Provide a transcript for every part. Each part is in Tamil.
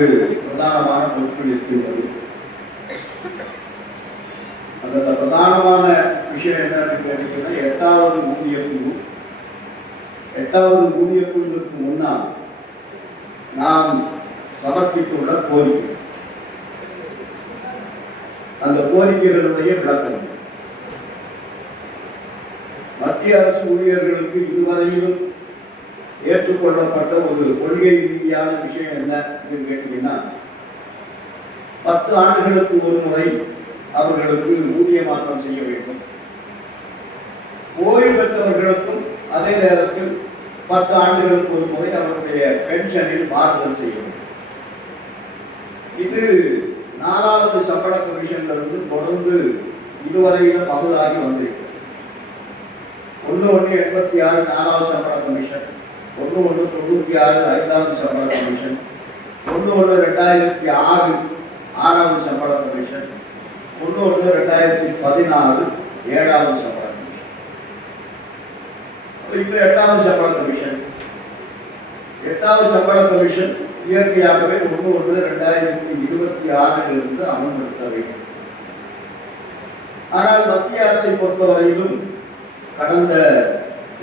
பிரதானமான பொருட்கள் இருக்கின்றது. அந்த பிரதானமான விஷயம் என்னன்னு கேட்டீங்கன்னா, 8வது ஊதியக்குழு. 8வது ஊதியக்குழுவுக்கு முன்னால் நாம் சமர்ப்பித்துள்ள கோரிக்கை, அந்த கோரிக்கைகளுடைய விளக்கம். மத்திய அரசு ஊழியர்களுக்கு இதுவரையிலும் ஏற்றுக்கொள்ளப்பட்ட ஒரு கொள்கை ரீதியான விஷயம் என்ன அப்படின்னு கேட்டீங்கன்னா, 10 ஆண்டுகளுக்கு ஒரு முறை அவர்களுக்கு ஊதிய மாற்றம் செய்ய வேண்டும். ஓய்வு பெற்றவர்களுக்கும் அதே நேரத்தில் 10 ஆண்டுகளுக்கு ஒரு முறை அவருடைய பென்ஷனில் மாறுதல் செய்ய வேண்டும். இது 4வது சம்பள கமிஷனிலிருந்து தொடர்ந்து இதுவரையிலும் அமலாகி வந்திருக்கிறது. 1/1/86 4வது சம்பள கமிஷன், 1/1/96 5வது சம்பள கமிஷன், 1/1/2006 6வது சம்பள கமிஷன், 1/1/2016 7வது சம்பள கமிஷன். இப்போ 8வது சம்பள கமிஷன். 8வது சம்பள கமிஷன் இயற்கையாகவே 1/1/2026 அமல்படுத்த வேண்டும். ஆனால் மத்திய அரசை பொறுத்தவரையிலும் கடந்த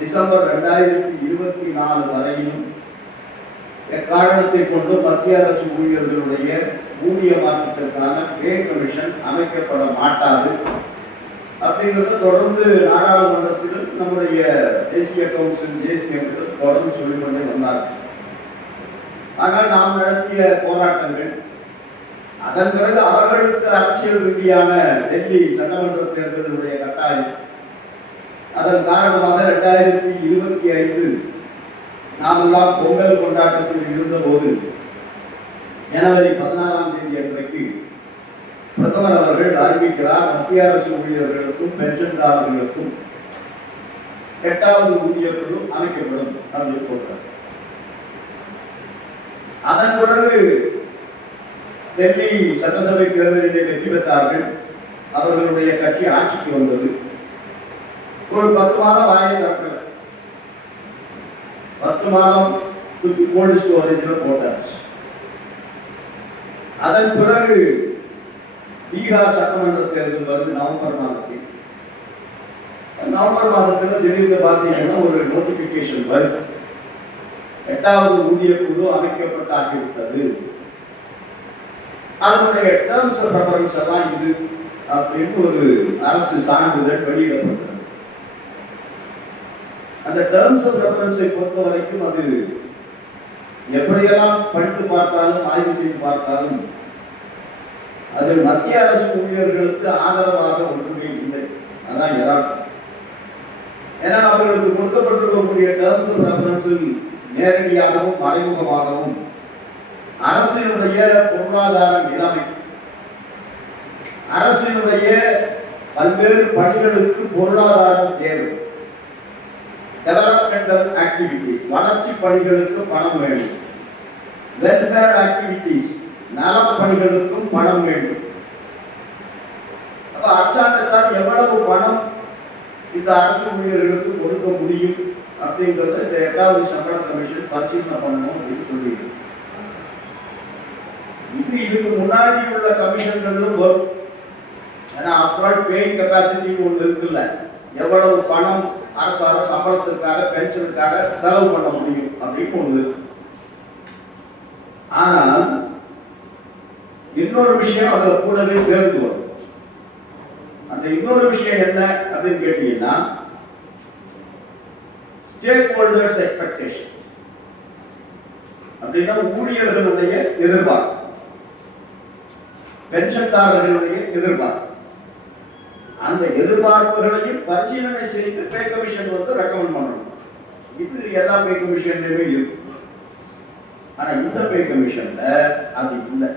டிசம்பர் 2024 வரையிலும் எக்காரணத்தை கொண்டு மத்திய அரசு ஊழியர்களுடைய ஊதிய மாற்றத்திற்கான பே கமிஷன் அமைக்கப்பட மாட்டாது அப்படிங்கிறது தொடர்ந்து நாடாளுமன்றத்திலும் நம்முடைய தேசிய கவுன்சில் தேசிய தொடர்ந்து சொல்லிக்கொண்டே வந்தார்கள். ஆனால் நாம் நடத்திய போராட்டங்கள், அதன் பிறகு அவர்களுக்கு அரசியல் ரீதியான டெல்லி சட்டமன்ற தேர்தலுடைய கட்டாயம், அதன் காரணமாக 2025 நாமெல்லாம் பொங்கல் கொண்டாட்டத்தில் இருந்தபோது ஜனவரி 16ஆம் தேதி அன்றைக்கு பிரதமர் அவர்கள் அறிவிக்கிறார், மத்திய அரசு ஊழியர்களுக்கும் பென்ஷன்தாரர்களுக்கும் 8வது ஊதியக்குழு அமைக்கப்படும் அப்படின்னு சொல்றார். அதன் பிறகு டெல்லி சட்டசபை தேர்தலிலே வெற்றி பெற்றார்கள். அவர்களுடைய கட்சி ஆட்சிக்கு வந்தது. ஒரு 10 மாதம் வாயை திறக்கல. 10 மாதம் கோல்டு ஸ்டோரேஜில் போட்டாச்சு. அதன் பிறகு பீகார் சட்டமன்ற தேர்தல் வருது நவம்பர் மாதத்தில். நவம்பர் மாதத்தில் திடீர்னு பார்த்தீங்கன்னா ஒரு நோட்டிபிகேஷன் வருது, 8வது ஊதியக்குழு அமைக்கப்பட்டாகிவிட்டது, அதனுடைய டேர்ம்ஸ் ஆஃப் ரெஃபரன்ஸ் எல்லாம் இது அப்படின்னு ஒரு அரசு சான்றிதழ் வெளியிடப்பட்டது. அந்த டேர்ம்ஸ் ஆஃப் ரெஃபரன்ஸை பொறுத்த வரைக்கும் அது எப்படியெல்லாம் படித்து பார்த்தாலும் ஆய்வு செய்து பார்த்தாலும் அதில் மத்திய அரசு ஊழியர்களுக்கு ஆதரவாக ஒன்றுமே இல்லை. அதான் யதார்த்தம். ஏன்னா அவர்களுக்கு கொடுக்கப்பட்டிருக்கக்கூடிய டேர்ம்ஸ் ஆஃப் ரெஃபரன்ஸில் நேரடியாகவும் மறைமுகமாகவும் அரசினுடைய பொருளாதார நிலைமை, அரசினுடைய பல்வேறு பணிகளுக்கு பொருளாதாரம் தேவை, டெவலப்மெண்டல் ஆக்டிவிட்டிஸ் வளர்ச்சி பணிகளுக்கு பணம் வேண்டும், வெல்ஃபேர் ஆக்டிவிட்டிஸ் நல பணிகளுக்கும் பணம் வேண்டும். அப்ப அரசாங்கத்தால் எவ்வளவு பணம் இந்த அரசு ஊழியர்களுக்கு கொடுக்க முடியும் அப்படிங்கிறத இந்த 8வது சம்பள கமிஷன் பரிசீலனை பண்ணணும் அப்படின்னு சொல்லியிருக்கு. இதுக்கு முன்னாடி உள்ள கமிஷன்களும் வரும். ஏன்னா அப்ராட் பேயிங் கெப்பாசிட்டி ஒன்று இருக்குல்ல, எவ்வளவு பணம் அரசால சம்பளத்திற்காக பென்ஷனுக்காக செலவு பண்ண முடியும் அப்படின்னு ஒன்று இருக்கு. ஆனால் இன்னொரு விஷயம் அதுல கூடவே சேர்ந்து வரும். அந்த இன்னொரு விஷயம் என்ன அப்படின்னு கேட்டீங்கன்னா, ஸ்டேக் ஹோல்டர்ஸ் எக்ஸ்பெக்டேஷன் அப்படின்னா ஊழியர்களுடைய எதிர்பார்ப்பு, பென்ஷன்தாரர்களுடைய எதிர்பார்ப்பு, அந்த எதிர்பார்ப்புகளையும் பரிசீலனை செய்து பே கமிஷன் ரெக்கமெண்ட் பண்ணணும். இது எல்லா பே கமிஷன்லயுமே இருக்கு. ஆனா இந்த பே கமிஷன்ல அது இல்லை.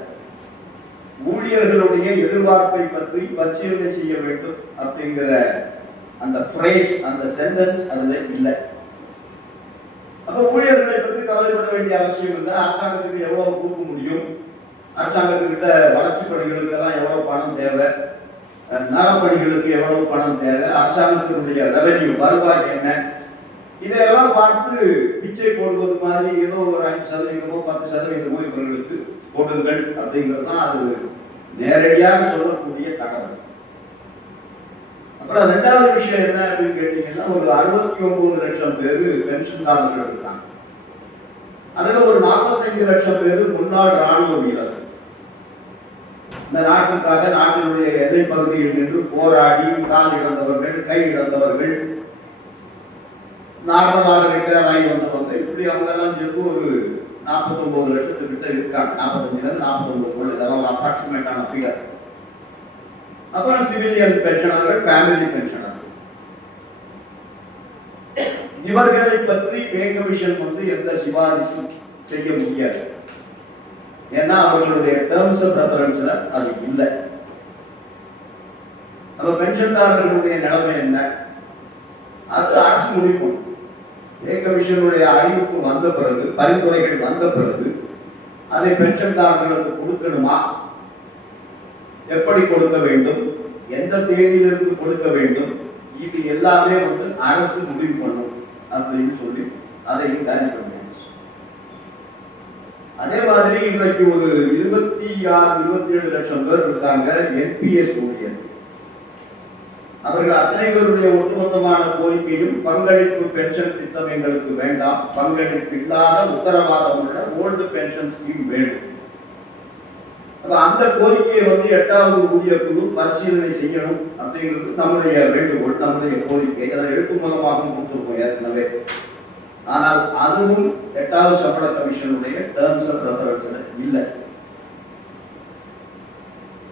ஊழியர்களுடைய எதிர்பார்ப்பை பற்றி பரிசீலனை செய்ய வேண்டும் அப்படிங்கிற அந்த ஃப்ரேஸ், அந்த சென்டென்ஸ் அதுல இல்லை. அப்ப ஊழியர்களை பற்றி கவலைப்பட வேண்டிய அவசியம் இல்லை. அரசாங்கத்துக்கு எவ்வளவு கொடுக்க முடியும், அரசாங்கத்துக்கிட்ட வளர்ச்சி பணிகளுக்கு எல்லாம் எவ்வளவு பணம் தேவை, நலப்பணிகளுக்கு எவ்வளவு பணம் தேவை, அரசாங்கத்தினுடைய ரெவென்யூ வருவாய் என்ன, இதையெல்லாம் பார்த்து பிச்சை போடுவது மாதிரி ஏதோ ஒரு 5% 10% இவர்களுக்கு கொடுங்கள் அப்படிங்கிறது தான் அது நேரடியாக சொல்லக்கூடிய தகவல். அப்புறம் ரெண்டாவது விஷயம் என்ன அப்படின்னு கேட்டீங்கன்னா, ஒரு 69 லட்சம் பேர் பென்ஷன்தாரர்கள் இருக்காங்க. அதுல ஒரு 45 லட்சம் பேர் முன்னாள் ராணுவ வீரர்கள். இந்த நாட்டுக்காக நாட்டினுடைய எல்லை பகுதியில் நின்று போராடி கால் இழந்தவர்கள், கை இழந்தவர்கள், நார்மலாக ரிட்டையர் ஆகி வந்தவங்க, இப்படி அவங்க எல்லாம் சேர்த்து ஒரு 49 லட்சத்துக்கிட்ட இருக்காங்க. 45 இதெல்லாம் ஒரு அப்ராக்சிமேட்டான ஃபிகர். அப்புறம் சிவிலியன் பென்ஷனர்கள், ஃபேமிலி பென்ஷனர்கள். இவர்களை பற்றி பே கமிஷன் எந்த சிபாரிசும் செய்ய முடியாது. ஏன்னா அவர்களுடைய டேர்ம்ஸ் ஆஃப் ரெஃபரன்ஸ்ல அது இல்லை. நம்ம பென்ஷன்தாரர்களுடைய நிலைமை என்ன, அது அரசு முடிவு பண்ணும். பே கமிஷனுடைய அறிவிப்பு வந்த பிறகு, பரிந்துரைகள் வந்த பிறகு அதை பென்ஷன்தாரர்களுக்கு கொடுக்கணுமா, எப்படி கொடுக்க வேண்டும், எந்த தேதியிலிருந்து கொடுக்க வேண்டும், இது எல்லாமே அரசு முடிவு பண்ணும் அப்படின்னு சொல்லி அதையும் தயார் பண்ண. அதே மாதிரி இன்றைக்கு ஒரு 26-27 லட்சம் பேர் இருக்காங்க என்பிஎஸ் ஊழியர். அவர்கள் அத்தனை பேருடைய ஒட்டுமொத்தமான கோரிக்கையும் பங்களிப்பு பென்ஷன் திட்டம் எங்களுக்கு வேண்டாம், பங்களிப்பு இல்லாத உத்தரவாதம் உள்ள ஓல்டு பென்ஷன் ஸ்கீம் வேண்டும். அந்த கோரிக்கையை 8வது ஊதிய குழு பரிசீலனை செய்யணும் அப்படிங்கிறது நம்முடைய வேண்டுகோள், நம்முடைய கோரிக்கை. அதை எழுத்து மூலமாகவும் கொடுத்துருப்போம் ஏற்கனவே. ஆனால் அதுவும் 8வது சம்பள கமிஷனுடைய டேர்ம்ஸ் ஆஃப் ரெஃபரன்ஸ்ல இல்லை.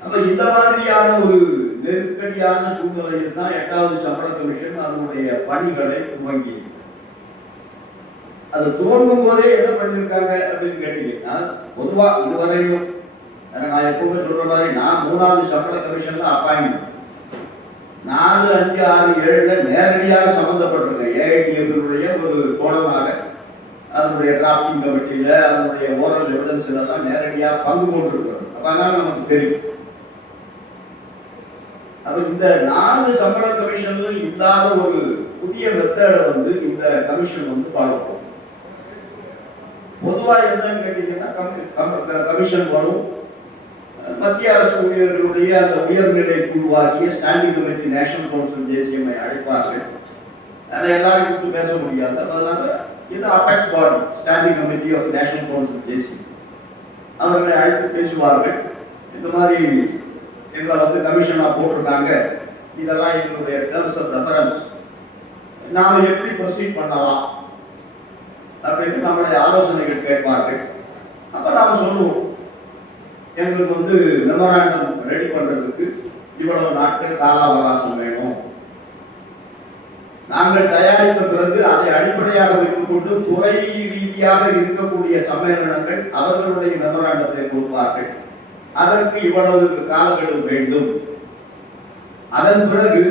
அப்ப இந்த மாதிரியான ஒரு நெருக்கடியான சூழ்நிலையில் தான் 8வது சம்பள கமிஷன் அதனுடைய பணிகளை துவங்கி, அது துவங்கும் போதே என்ன பண்ணிருக்காங்க அப்படின்னு கேட்டீங்கன்னா, பொதுவா இதுவரையும் நான் எப்பவுமே சொல்ற மாதிரி நான் 3வது சம்பள கமிஷன் தான் அப்பாயின்மெண்ட் 4, 5, 6, 7 நேரடியாக சம்பந்தப்பட்டிருக்கேன். ஏஐடிஎஃப்னுடைய ஒரு தோழனாக அதனுடைய டிராப்டிங் கமிட்டியில அதனுடைய ஓரல் எவிடன்ஸ் எல்லாம் நேரடியாக பங்கு கொண்டிருக்கிறோம். அப்ப அதனால நமக்கு தெரியும். அப்ப இந்த 4 சம்பள கமிஷன்ல இல்லாத ஒரு புதிய மெத்தடை இந்த கமிஷன் ஃபாலோ பண்ணும். பொதுவா என்னன்னு கேட்டீங்கன்னா, கமிஷன் வரும், மத்திய அரசு ஊழியர்களுடைய அந்த உயர்நிலை குழுவாகிய ஸ்டாண்டிங் கமிட்டி நேஷனல் கவுன்சில் ஜேசிஎம்ஐ அழைப்பார்கள். அதை எல்லாரும் கூப்பிட்டு பேச முடியாது. அதனால இது apex body, standing committee of national council JCM, அவர்களை அழைத்து பேசுவார்கள். இந்த மாதிரி எங்களை கமிஷனா போட்டிருக்காங்க, இதெல்லாம் எங்களுடைய டேர்ம்ஸ் ஆஃப் ரெஃபரன்ஸ், நாம எப்படி ப்ரொசீட் பண்ணலாம் அப்படின்னு நம்மளுடைய ஆலோசனைகள் கேட்பார்கள். அப்ப நாம சொல்லுவோம், எங்களுக்கு மெமராண்டம் ரெடி பண்றதுக்கு இவ்வளவு நாட்கள் கால அவகாசம் வேணும். நாங்கள் தயாரித்த பிறகு அதை அடிப்படையாக வைத்துக் கொண்டு துறை ரீதியாக இருக்கக்கூடிய சம்மேளனங்கள் அவர்களுடைய மெமராண்டத்தை கொடுப்பார்கள். அதற்கு இவ்வளவு காலக்கெடு வேண்டும். அதன் பிறகு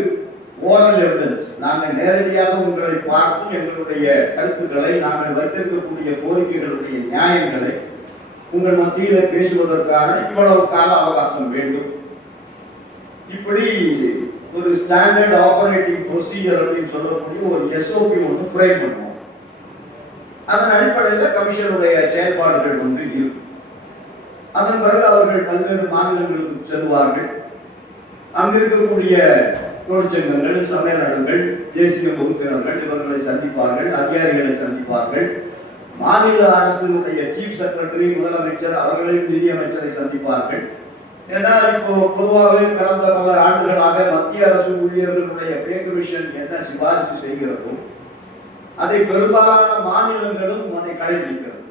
ஓரல் எவிடன்ஸ், நாங்கள் நேரடியாக உங்களை பார்த்து எங்களுடைய கருத்துக்களை, நாங்கள் வைத்திருக்கக்கூடிய கோரிக்கைகளுடைய நியாயங்களை உங்கள் மத்தியில பேசுவதற்கான இவ்வளவு கால அவகாசம் வேண்டும். இப்படி ஒரு ஸ்டாண்டர்ட் ஆபரேட்டிங் ப்ரொசீஜர் அப்படின்னு சொல்லக்கூடிய ஒரு எஸ்ஓபி ஃப்ரேம் பண்ணுவோம். அதன் அடிப்படையில் கமிஷனுடைய செயல்பாடுகள் இருக்கும். அதன் பிறகு அவர்கள் பல்வேறு மாநிலங்களுக்கு செல்வார்கள். அங்கு இருக்கக்கூடிய தொழிற்சங்கங்கள், சம்மேளனங்கள், தேசிய உறுப்பினர்கள் இவர்களை சந்திப்பார்கள், அதிகாரிகளை சந்திப்பார்கள். மாநில அரசினுடைய சீஃப் செக்ரட்டரி, முதலமைச்சர், அவர்களையும் நிதியமைச்சரை சந்திப்பார்கள். ஏன்னா இப்போ பொதுவாகவே கடந்த பல ஆண்டுகளாக மத்திய அரசு ஊழியர்களுடைய பே கமிஷன் என்ன சிபாரிசு செய்கிறதோ அதை பெரும்பாலான மாநிலங்களும் அதை கடைபிடிக்கிறது.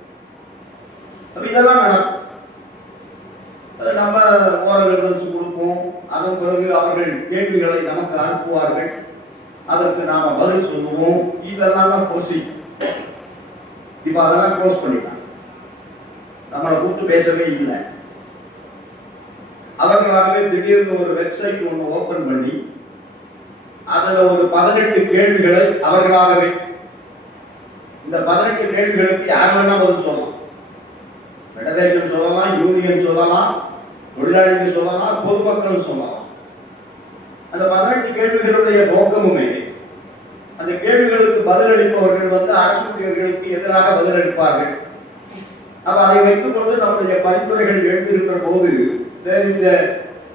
இதெல்லாம் நடக்கும். நம்ம ஓரல் எவிடன்ஸ் கொடுப்போம். அதன் பிறகு அவர்கள் கேள்விகளை நமக்கு அனுப்புவார்கள். அதற்கு நாம பதில் சொல்லுவோம். இதெல்லாம் தான் ப்ரொசீஜர். இப்ப அதெல்லாம் க்ளோஸ் பண்ணிட்டாங்க. நம்மளை கூப்பிட்டு பேசவே இல்லை. அவர்களாகவே திடீர்னு ஒரு வெப்சைட் ஒன்று ஓபன் பண்ணி அதுல ஒரு 18 கேள்விகளை அவர்களாகவே, இந்த 18 கேள்விகளுக்கு யார் வேணா பதில் சொல்லலாம். ஃபெடரேஷன் சொல்லலாம், யூனியன் சொல்லலாம், தொழிலாளிகள் சொல்லலாம், பொதுமக்கள் சொல்லலாம். அந்த 18 கேள்விகளுடைய நோக்கமுமே அந்த கேள்விகளுக்கு பதிலளிப்பவர்கள் அரசு ஊழியர்களுக்கு எதிராக பதிலளிப்பார்கள். அப்ப அதை வைத்துக் கொண்டு நம்முடைய பரிந்துரைகள் எழுந்திருக்கிற போது there is a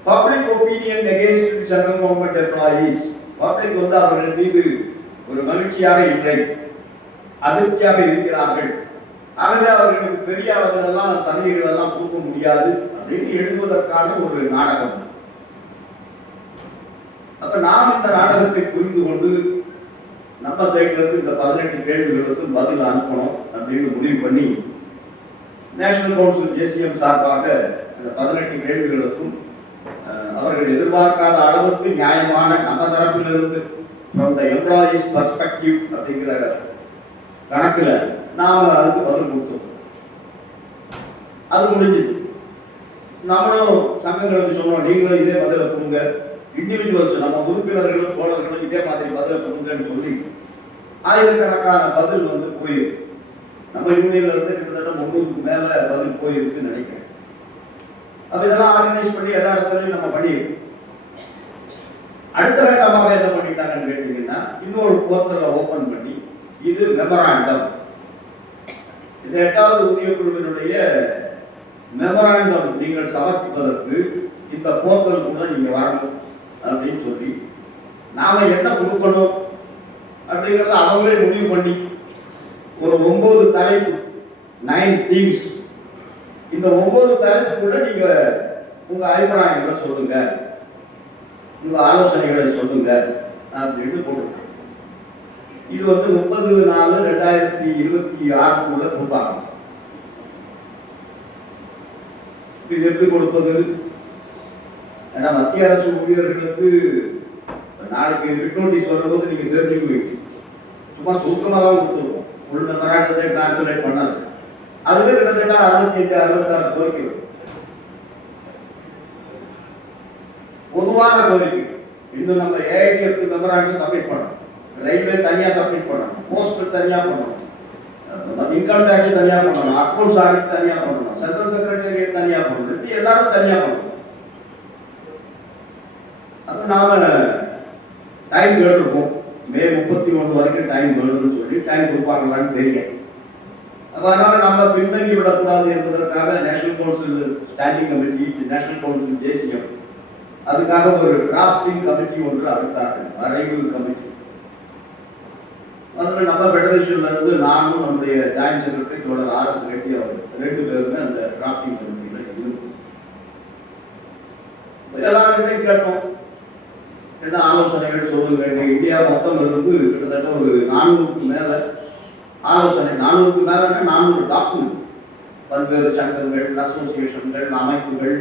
public opinion against the central government employees. Public வந்து அவர்கள் மீது ஒரு மகிழ்ச்சியாக இல்லை, அதிருப்தியாக இருக்கிறார்கள். ஆகவே அவர்களுக்கு பெரிய அளவிலெல்லாம் சலுகைகள் எல்லாம் கொடுக்க முடியாது அப்படின்னு எழுதுவதற்கான ஒரு நாடகம். அப்ப நாம் இந்த நாடகத்தை புரிந்து கொண்டு நம்ம சைட்ல இருந்து இந்த 18 கேள்விகளுக்கு பதில் அனுப்பணும் அப்படின்னு முடிவு பண்ணி நேஷனல் கவுன்சில் ஜேசிஎம் சார்பாக இந்த 18 கேள்விகளுக்கும் அவர்கள் எதிர்பார்க்காத அளவுக்கு நியாயமான நம்ம தரப்பிலிருந்து from the employees perspective அப்படிங்கிற கணக்குல நாம அதுக்கு பதில் கொடுத்தோம். அது முடிஞ்சது. நம்மளும் சங்கங்களுக்கு சொன்னோம், நீங்களும் இதே பதில கொடுங்க, இண்டிவிஜுவல்ஸ் நம்ம உறுப்பினர்களும் தோழர்களும் இதே மாதிரி பதில கொடுங்கன்னு சொல்லி ஆயிரக்கணக்கான பதில் வந்து போயிருக்கு. நம்ம யூனியன்ல இருந்து கிட்டத்தட்ட 300க்கு மேல பதில் போயிருக்குன்னு நினைக்கிறேன். அப்ப இதெல்லாம் ஆர்கனைஸ் பண்ணி எல்லா இடத்துலையும் நம்ம பண்ணியிருக்கோம். அடுத்த கட்டமாக என்ன பண்ணிட்டாங்கன்னு கேட்டீங்கன்னா, இன்னொரு போர்ட்டலை ஓபன் பண்ணி இது மெமராண்டம், இந்த 8வது ஊதிய குழுவினுடைய மெமராண்டம் நீங்கள் சமர்ப்பிப்பதற்கு இந்த போர்ட்டல் கூட நீங்க வரணும் அப்படின்னு சொல்லி நாம என்ன கொடுக்கணும் அப்படிங்கறத அவங்களே முடிவு பண்ணி ஒரு 9 தலைப்பு 9 தீம்ஸ், இந்த 9 தலைப்புக்குள்ள நீங்க உங்க அபிப்பிராயங்களை சொல்லுங்க, உங்க ஆலோசனைகளை சொல்லுங்க அப்படின்னு போட்டு இது வந்து 30/4/2026 கொடுப்பாங்க. இது எப்படி கொடுப்பது? ஏன்னா மத்திய அரசு ஊழியர்களுக்கு நாளைக்கு ரிட் நோட்டீஸ் வரும்போது நீங்க தெரிஞ்சுக்குவீங்க. சும்மா சுருக்கமாக தான் கொடுத்துருவோம், உள்ள மெமராண்டத்தை டிரான்ஸ்லேட் பண்ணாது. அதுவே கிட்டத்தட்ட 65-66 கோரிக்கைகள், பொதுவான கோரிக்கை. இன்னும் நம்ம ஏஐடிஎஃப் மெமராண்டம் சப்மிட் பண்ணணும், ரயில்வே தனியா சப்மிட் பண்ணணும், போஸ்ட் தனியா பண்ணணும், இன்கம் டாக்ஸ் தனியா பண்ணணும், அக்கௌண்ட்ஸ் ஆடிட் தனியா பண்ணணும், சென்ட்ரல் செக்ரட்டரியேட் தனியா பண்ணணும், எல்லாரும் தனியா பண்ணணும். அப்ப நாம டைம் கேட்டிருக்கோம், மே 31 வரைக்கும் டைம் வேணும்னு சொல்லி டைம் கொடுப்பாங்களான்னு தெரியும். அதனால நம்ம பின்தங்கி விடக்கூடாது என்பதற்காக national council standing committee, national council JCM அதுக்காக ஒரு டிராஃப்டிங் கமிட்டி ஒன்று அமைத்தார்கள், வரைவு கமிட்டி. அதில் நம்ம ஃபெடரேஷன்ல இருந்து நானும் நம்முடைய ஜாயின்ட் செக்ரட்டரி தோழர் ஆர்எஸ் ரெட்டி அவர் 2 பேருமே அந்த டிராஃப்டிங் கமிட்டியில இருக்கும். எல்லாருமே கேட்டோம், என்ன ஆலோசனைகள் சொல்லுங்க. இந்தியா மொத்தம் இருந்து கிட்டத்தட்ட ஒரு 400க்கு மேல ஆலோசனை, 400க்கு மேல 400 டாக்குமெண்ட், பல்வேறு சங்கங்கள், அசோசியேஷன்கள், அமைப்புகள்,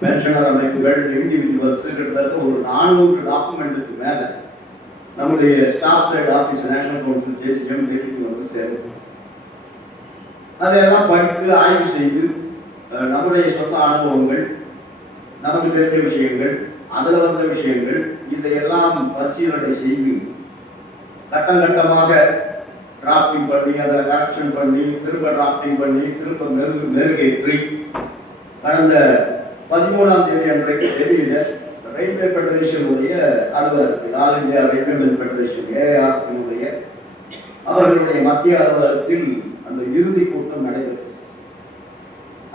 பென்ஷனர் அமைப்புகள், இண்டிவிஜுவல்ஸ், கிட்டத்தட்ட ஒரு 400 டாக்குமெண்ட்டுக்கு மேல நம்முடைய staff side office national council JCM டெல்லிக்கு வந்து சேரும். அதையெல்லாம் படித்து ஆய்வு செய்து நம்முடைய சொந்த அனுபவங்கள், நமக்கு தெரிஞ்ச விஷயங்கள், அதுல வந்த விஷயங்கள், இதையெல்லாம் பரிசீலனை செய்து கட்டம் கட்டமாக டிராஃப்டிங் பண்ணி, அதில் கரெக்ஷன் பண்ணி, திரும்ப டிராஃப்டிங் பண்ணி, திரும்ப மெருகேற்றி கடந்த 13ஆம் தேதி அன்றைக்கு டெல்லியில ரயில்வே ஃபெடரேஷனுடைய அலுவலகத்தில், ஆல் இந்தியா ரயில்வே ஃபெடரேஷன் ஏஆர்பியுடைய அவர்களுடைய மத்திய அலுவலகத்தில் அந்த இறுதி கூட்டம் நடைபெற்றது.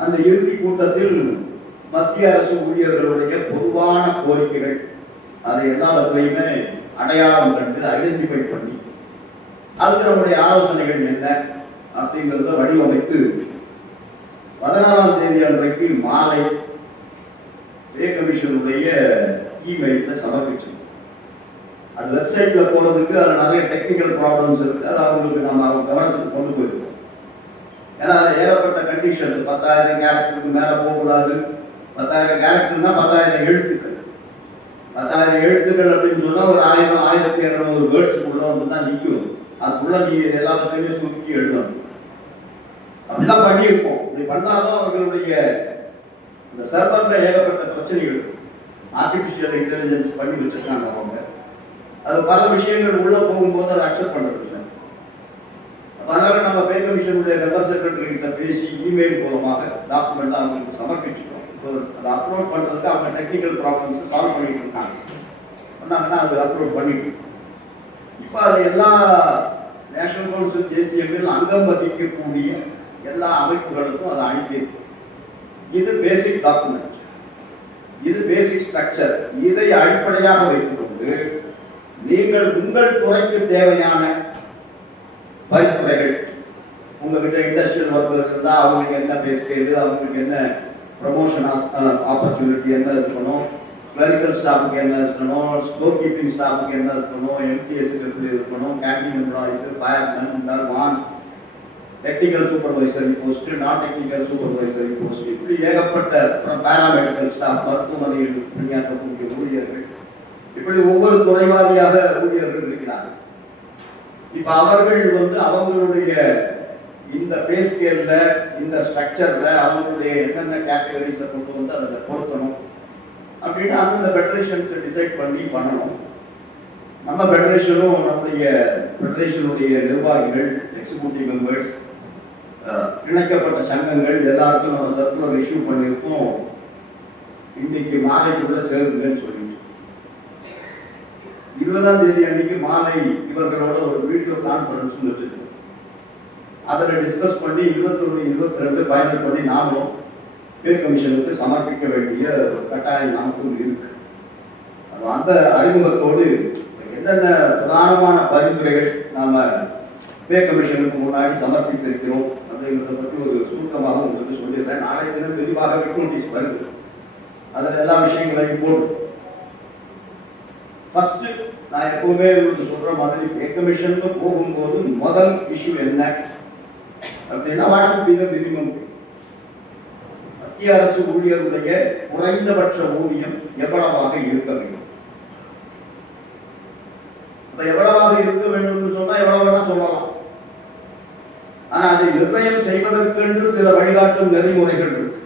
அந்த இறுதி கூட்டத்தில் மத்திய அரசு ஊழியர்களுடைய பொதுவான கோரிக்கைகள் அதை எல்லாவற்றையுமே அடையாளம் கண்டு ஐடென்டிஃபை பண்ணி அதுக்கு நம்முடைய ஆலோசனைகள் என்ன அப்படிங்கிறத வடிவமைத்து 14ஆம் தேதி அன்றைக்கு மாலை பே கமிஷனுடைய இமெயில சமர்ப்பிச்சோம். அது வெப்சைட்ல போறதுக்கு அதில் நிறைய டெக்னிக்கல் ப்ராப்ளம்ஸ் இருக்கு, அது அவங்களுக்கு நம்ம அவங்க கவனத்துக்கு கொண்டு போயிருக்கோம். ஏன்னா அதில் ஏகப்பட்ட கண்டிஷன், 10,000 கேரக்டருக்கு மேல போகக்கூடாது. 10,000 கேரக்டர்னா 10,000 எழுத்துக்கள். 10,000 எழுத்துக்கள் அப்படின்னு சொன்னா ஒரு 1000-1200 வேர்ட்ஸுக்குள்ள வந்து தான் நிற்கும். அதுக்குள்ள நீ எல்லாத்தையுமே சுருக்கி எழுதணும். அப்படிதான் பண்ணியிருப்போம். இப்படி பண்ணாலும் அவர்களுடைய இந்த சர்வர்ல ஏகப்பட்ட பிரச்சனைகள், ஆர்டிபிஷியல் இன்டெலிஜென்ஸ் பண்ணி வச்சிருக்காங்க அவங்க. அது பல விஷயங்கள் உள்ள போகும்போது அதை அக்செப்ட் பண்றது இல்லை. அதனால நம்ம பே கமிஷனுடைய மெம்பர் செக்ரட்டரி கிட்ட பேசி இமெயில் மூலமாக டாக்குமெண்ட் அவங்களுக்கு சமர்ப்பிச்சிட்டோம். அதை அப்லோட் பண்றதுக்கு அவங்க டெக்னிக்கல் ப்ராப்ளம்ஸ் சால்வ் பண்ணிட்டு இருக்காங்க. பண்ணாங்கன்னா அது அப்லோட் பண்ணிட்டு இப்போ அது எல்லா நேஷனல் கவுன்சில் ஜேசிஎம்மில் அங்கம் வகிக்கக்கூடிய எல்லா அமைப்புகளுக்கும் அதை அனுப்பியிருக்கு. இது பேசிக் டாக்குமெண்ட், இது பேசிக் ஸ்ட்ரக்சர். இதை அடிப்படையாக வைத்துக்கொண்டு நீங்கள் உங்கள் துறைக்கு தேவையான பரிந்துரைகள், உங்ககிட்ட இண்டஸ்ட்ரியல் ஒர்க்கர் இருந்தால் அவங்களுக்கு என்ன பேசுகிறது, அவங்களுக்கு என்ன ப்ரமோஷன் ஆப்பர்ச்சுனிட்டி என்ன இருக்கணும், கிளரிக்கல் ஸ்டாஃபுக்கு என்ன இருக்கணும், ஸ்டோர் கீப்பிங் ஸ்டாஃபுக்கு என்ன இருக்கணும், எம்டிஎஸ்க்கு எப்படி இருக்கணும், கேண்டீன் எம்ப்ளாயிஸ், ஃபயர்மேன், வான், டெக்னிக்கல் சூப்பர்வைசரி போஸ்ட், நான் டெக்னிக்கல் சூப்பர்வைசரி போஸ்ட், இப்படி ஏகப்பட்ட பேராமெடிக்கல் ஸ்டாஃப், மருத்துவமனையில் பணியாற்றக்கூடிய ஊழியர்கள், இப்படி ஒவ்வொரு துறைவாரியாக ஊழியர்கள் இருக்கிறார்கள். இப்ப அவர்கள் அவங்களுடைய இந்த பே ஸ்கேல்ல, இந்த ஸ்ட்ரக்சர்ல அவங்களுடைய என்னென்ன கேட்டகரிஸை கொண்டு அதை பொருத்தணும் அப்படின்னு அந்தந்த ஃபெடரேஷன்ஸ் டிசைட் பண்ணணும். நம்ம ஃபெடரேஷனும் நம்முடைய ஃபெடரேஷனுடைய நிர்வாகிகள், எக்ஸிக்யூட்டிவ் மெம்பர்ஸ், இணைக்கப்பட்ட சங்கங்கள் எல்லாருக்கும் நம்ம சர்க்குலர் இஷ்யூ பண்ணியிருக்கோம். இன்னைக்கு மாலைக்குள்ள சேருங்கன்னு சொல்லிட்டு 20ஆம் தேதி அன்னைக்கு மாலை இவர்களோட ஒரு வீடியோ கான்ஃபரன்ஸ் வச்சுருக்கோம். அதில் டிஸ்கஸ் பண்ணி 21, 22 ஃபைனல் பண்ணி நாமளும் பே கமிஷனுக்கு சமர்ப்பிக்க வேண்டிய ஒரு கட்டாயம் நமக்கும் இருக்கு. அந்த அறிமுகத்தோடு என்னென்ன பிரதானமான பரிந்துரைகள் நாம பே கமிஷனுக்கு முன்னாடி சமர்ப்பித்திருக்கிறோம் அப்படிங்கிறத பற்றி ஒரு சுருக்கமாக உங்களுக்கு சொல்லிடுறேன். நாளைய தினம் விரிவாக நோட்டீஸ் வருது, அதில் எல்லா விஷயங்களையும் போடும். ஃபர்ஸ்ட் நான் எப்பவுமே உங்களுக்கு சொல்ற மாதிரி பே கமிஷனுக்கு போகும்போது முதல் இஷ்யூ என்ன அப்படின்னா, வாட்ஸ்அப் மினிமம் மத்திய அரசு ஊழியருடைய குறைந்தபட்ச ஊதியம் எவ்வளவாக இருக்க வேண்டும். எவ்வளவாக இருக்க வேண்டும் சொன்னா எவ்வளவு வேணா சொல்லலாம். ஆனா அதை நிர்ணயம் செய்வதற்கென்று சில வழிகாட்டும் நெறிமுறைகள் இருக்கு.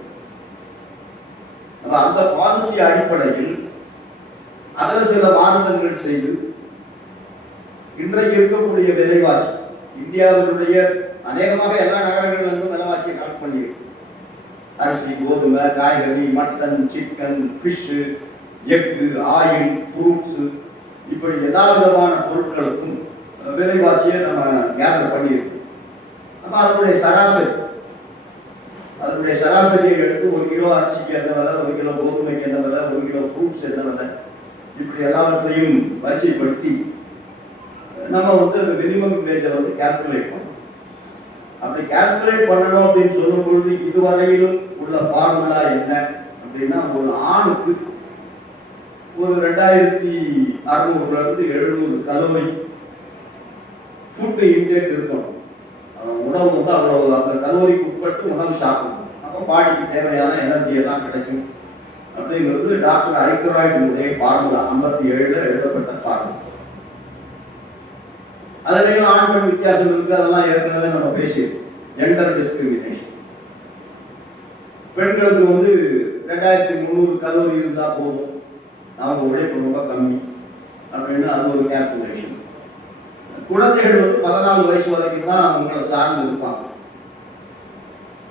அந்த பாலிசி அடிப்படையில் அதில் சில மாறுதல்கள் செய்து இன்றைக்கு இருக்கக்கூடிய விலைவாசி, இந்தியாவினுடைய அநேகமாக எல்லா நகரங்களிலும் விலைவாசியை கலெக்ட் பண்ணியிருக்கு. அரிசி, கோதுமை, காய்கறி, mutton, chicken, fish, egg, oil, fruits, இப்படி எல்லா விதமான பொருட்களுக்கும் விலைவாசியை நம்ம கேதர் பண்ணியிருக்கோம். நம்ம அதனுடைய சராசரியை எடுத்து 1 கிலோ அரிசிக்கு என்ன விலை, 1 கிலோ கோதுமைக்கு என்ன விலை, 1 கிலோ ஃப்ரூட்ஸ் என்ன விலை, இப்படி எல்லாவற்றையும் வரிசைப்படுத்தி நம்ம அந்த மினிமம் வேஜை கால்குலேட் பண்ணணும். அப்படி கால்குலேட் பண்ணணும் அப்படின்னு சொல்லும் பொழுது இதுவரையிலும் உள்ள ஃபார்முலா என்ன அப்படின்னா, ஒரு ஆணுக்கு ஒரு 2600 700 கலோரி ஃபுட் இன்டேக் இருக்கணும். உணவு அவ்வளவு அந்த கலோரிக்கு உட்பட்டு உணவு சாப்பிடணும். அப்போ பாடிக்கு தேவையான எனர்ஜி எல்லாம் கிடைக்கும் அப்படிங்கிறது டாக்டர் ஐக்ராய்டினுடைய ஃபார்முலா, 57ல் எழுதப்பட்ட ஃபார்முலா. அதுலேயும் ஆண் பெண் வித்தியாசம் இருக்கு, அதெல்லாம் ஏற்கனவே நம்ம பேசியிருக்கோம். Gender discrimination. பெண்களுக்கு 2300 கலோரி இருந்தால் போதும், அவங்க உழைப்பு ரொம்ப கம்மி அப்படின்னு அது ஒரு கேல்குலேஷன். குழந்தைகள் 14 வயசு வரைக்கும் தான் அவங்களை சார்ந்து இருப்பாங்க.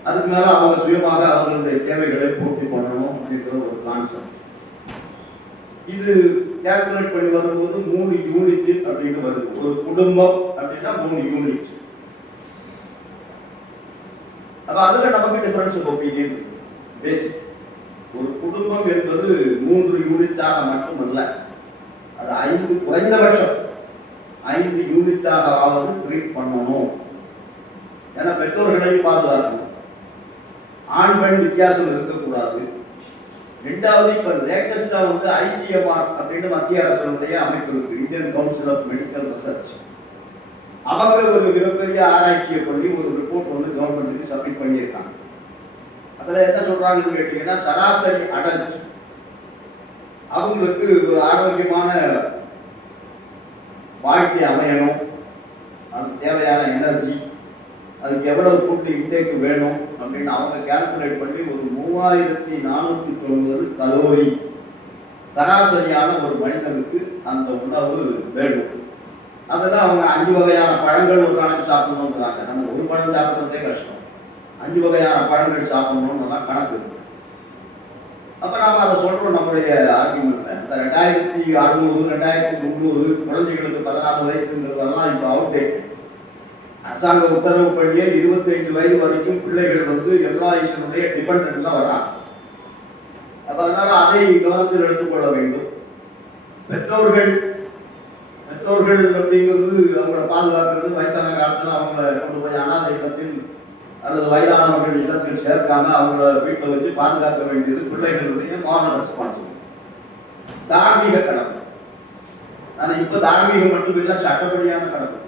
அதுக்கு மேல அவங்க சுயமாக அவங்களுடைய தேவைகளை பூர்த்தி பண்ணணும் அப்படிங்கிற ஒரு கான்செப்ட். இது கால்குலேட் பண்ணி வரும்போது 3 யூனிட் அப்படின்னு வருது. ஒரு குடும்பம் அப்படின்னா 3 யூனிட். அப்ப அதுல நமக்கு டிஃபரன்ஸ் ஆஃப் ஒப்பீனியன் பேசிக். ஒரு குடும்பம் என்பது 3 யூனிட்டாக மட்டுமல்ல, அது 5 குறைந்தபட்சம் 5 யூனிட்டாக ஆவது ட்ரீட் பண்ணணும். ஏன்னா பெற்றோர்களையும் பாதுகாக்கணும், ஆண் பெண் வித்தியாசம் இருக்கக்கூடாது. ரெண்டாவது, இப்ப லேட்டஸ்டா ICMR அப்படின்னு மத்திய அரசுடைய அமைப்பு இருக்கு, Indian council of medical research. அவங்க ஒரு மிகப்பெரிய ஆராய்ச்சியை பண்ணி ஒரு ரிப்போர்ட் கவர்மெண்ட்டுக்கு சப்மிட் பண்ணியிருக்காங்க. அதுல என்ன சொல்றாங்கன்னு கேட்டீங்கன்னா, சராசரி அடல்ட் அவங்களுக்கு ஒரு ஆரோக்கியமான வாழ்க்கை அமையணும், அதுக்கு தேவையான எனர்ஜி, அதுக்கு எவ்வளவு ஃபுட் இன்டேக் வேணும் அப்படின்னு அவங்க கால்குலேட் பண்ணி ஒரு 3490 கலோரி சராசரியான ஒரு மனிதனுக்கு அந்த உணவு வேணும். அதெல்லாம் அவங்க 5 வகையான பழங்கள் ஒரு நாளைக்கு சாப்பிடணுங்கிறாங்க. நம்ம ஒரு பழம் சாப்பிட்றதே கஷ்டம், 5 வகையான பழங்கள் சாப்பிடணும்னு தான் கணக்கு இருக்கு. அப்ப நாம அதை சொல்றோம் நம்மளுடைய ஆர்குமெண்ட்ல. இந்த 2600 2300 குழந்தைகளுக்கு 14 வயசுங்கிறதெல்லாம் இப்போ அவுட் டேட். அரசாங்க உத்தரவுப்படியே 25 வயது வரைக்கும் பிள்ளைகள் வந்து எம்ப்ளாயிஸினுடைய டிபெண்டன்ட் தான் வர்றாங்க. அப்ப அதனால அதை கவனத்தில் எடுத்துக்கொள்ள வேண்டும். பெற்றோர்கள் அப்படிங்கிறது அவங்கள பாதுகாக்கிறது, வயசான காலத்துல அவங்கள கொண்டு போய் அனாதை இல்லத்தில் அல்லது வயதானவர்கள் இல்லத்தில் சேர்க்காம அவங்கள வீட்டில் வச்சு பாதுகாக்க வேண்டியது பிள்ளைகளுடைய மாரல் ரெஸ்பான்சிபிலிட்டி, தார்மீக கடமை. ஆனா இப்ப தார்மீகம் மட்டுமில்ல, சட்டப்படியான கடமை.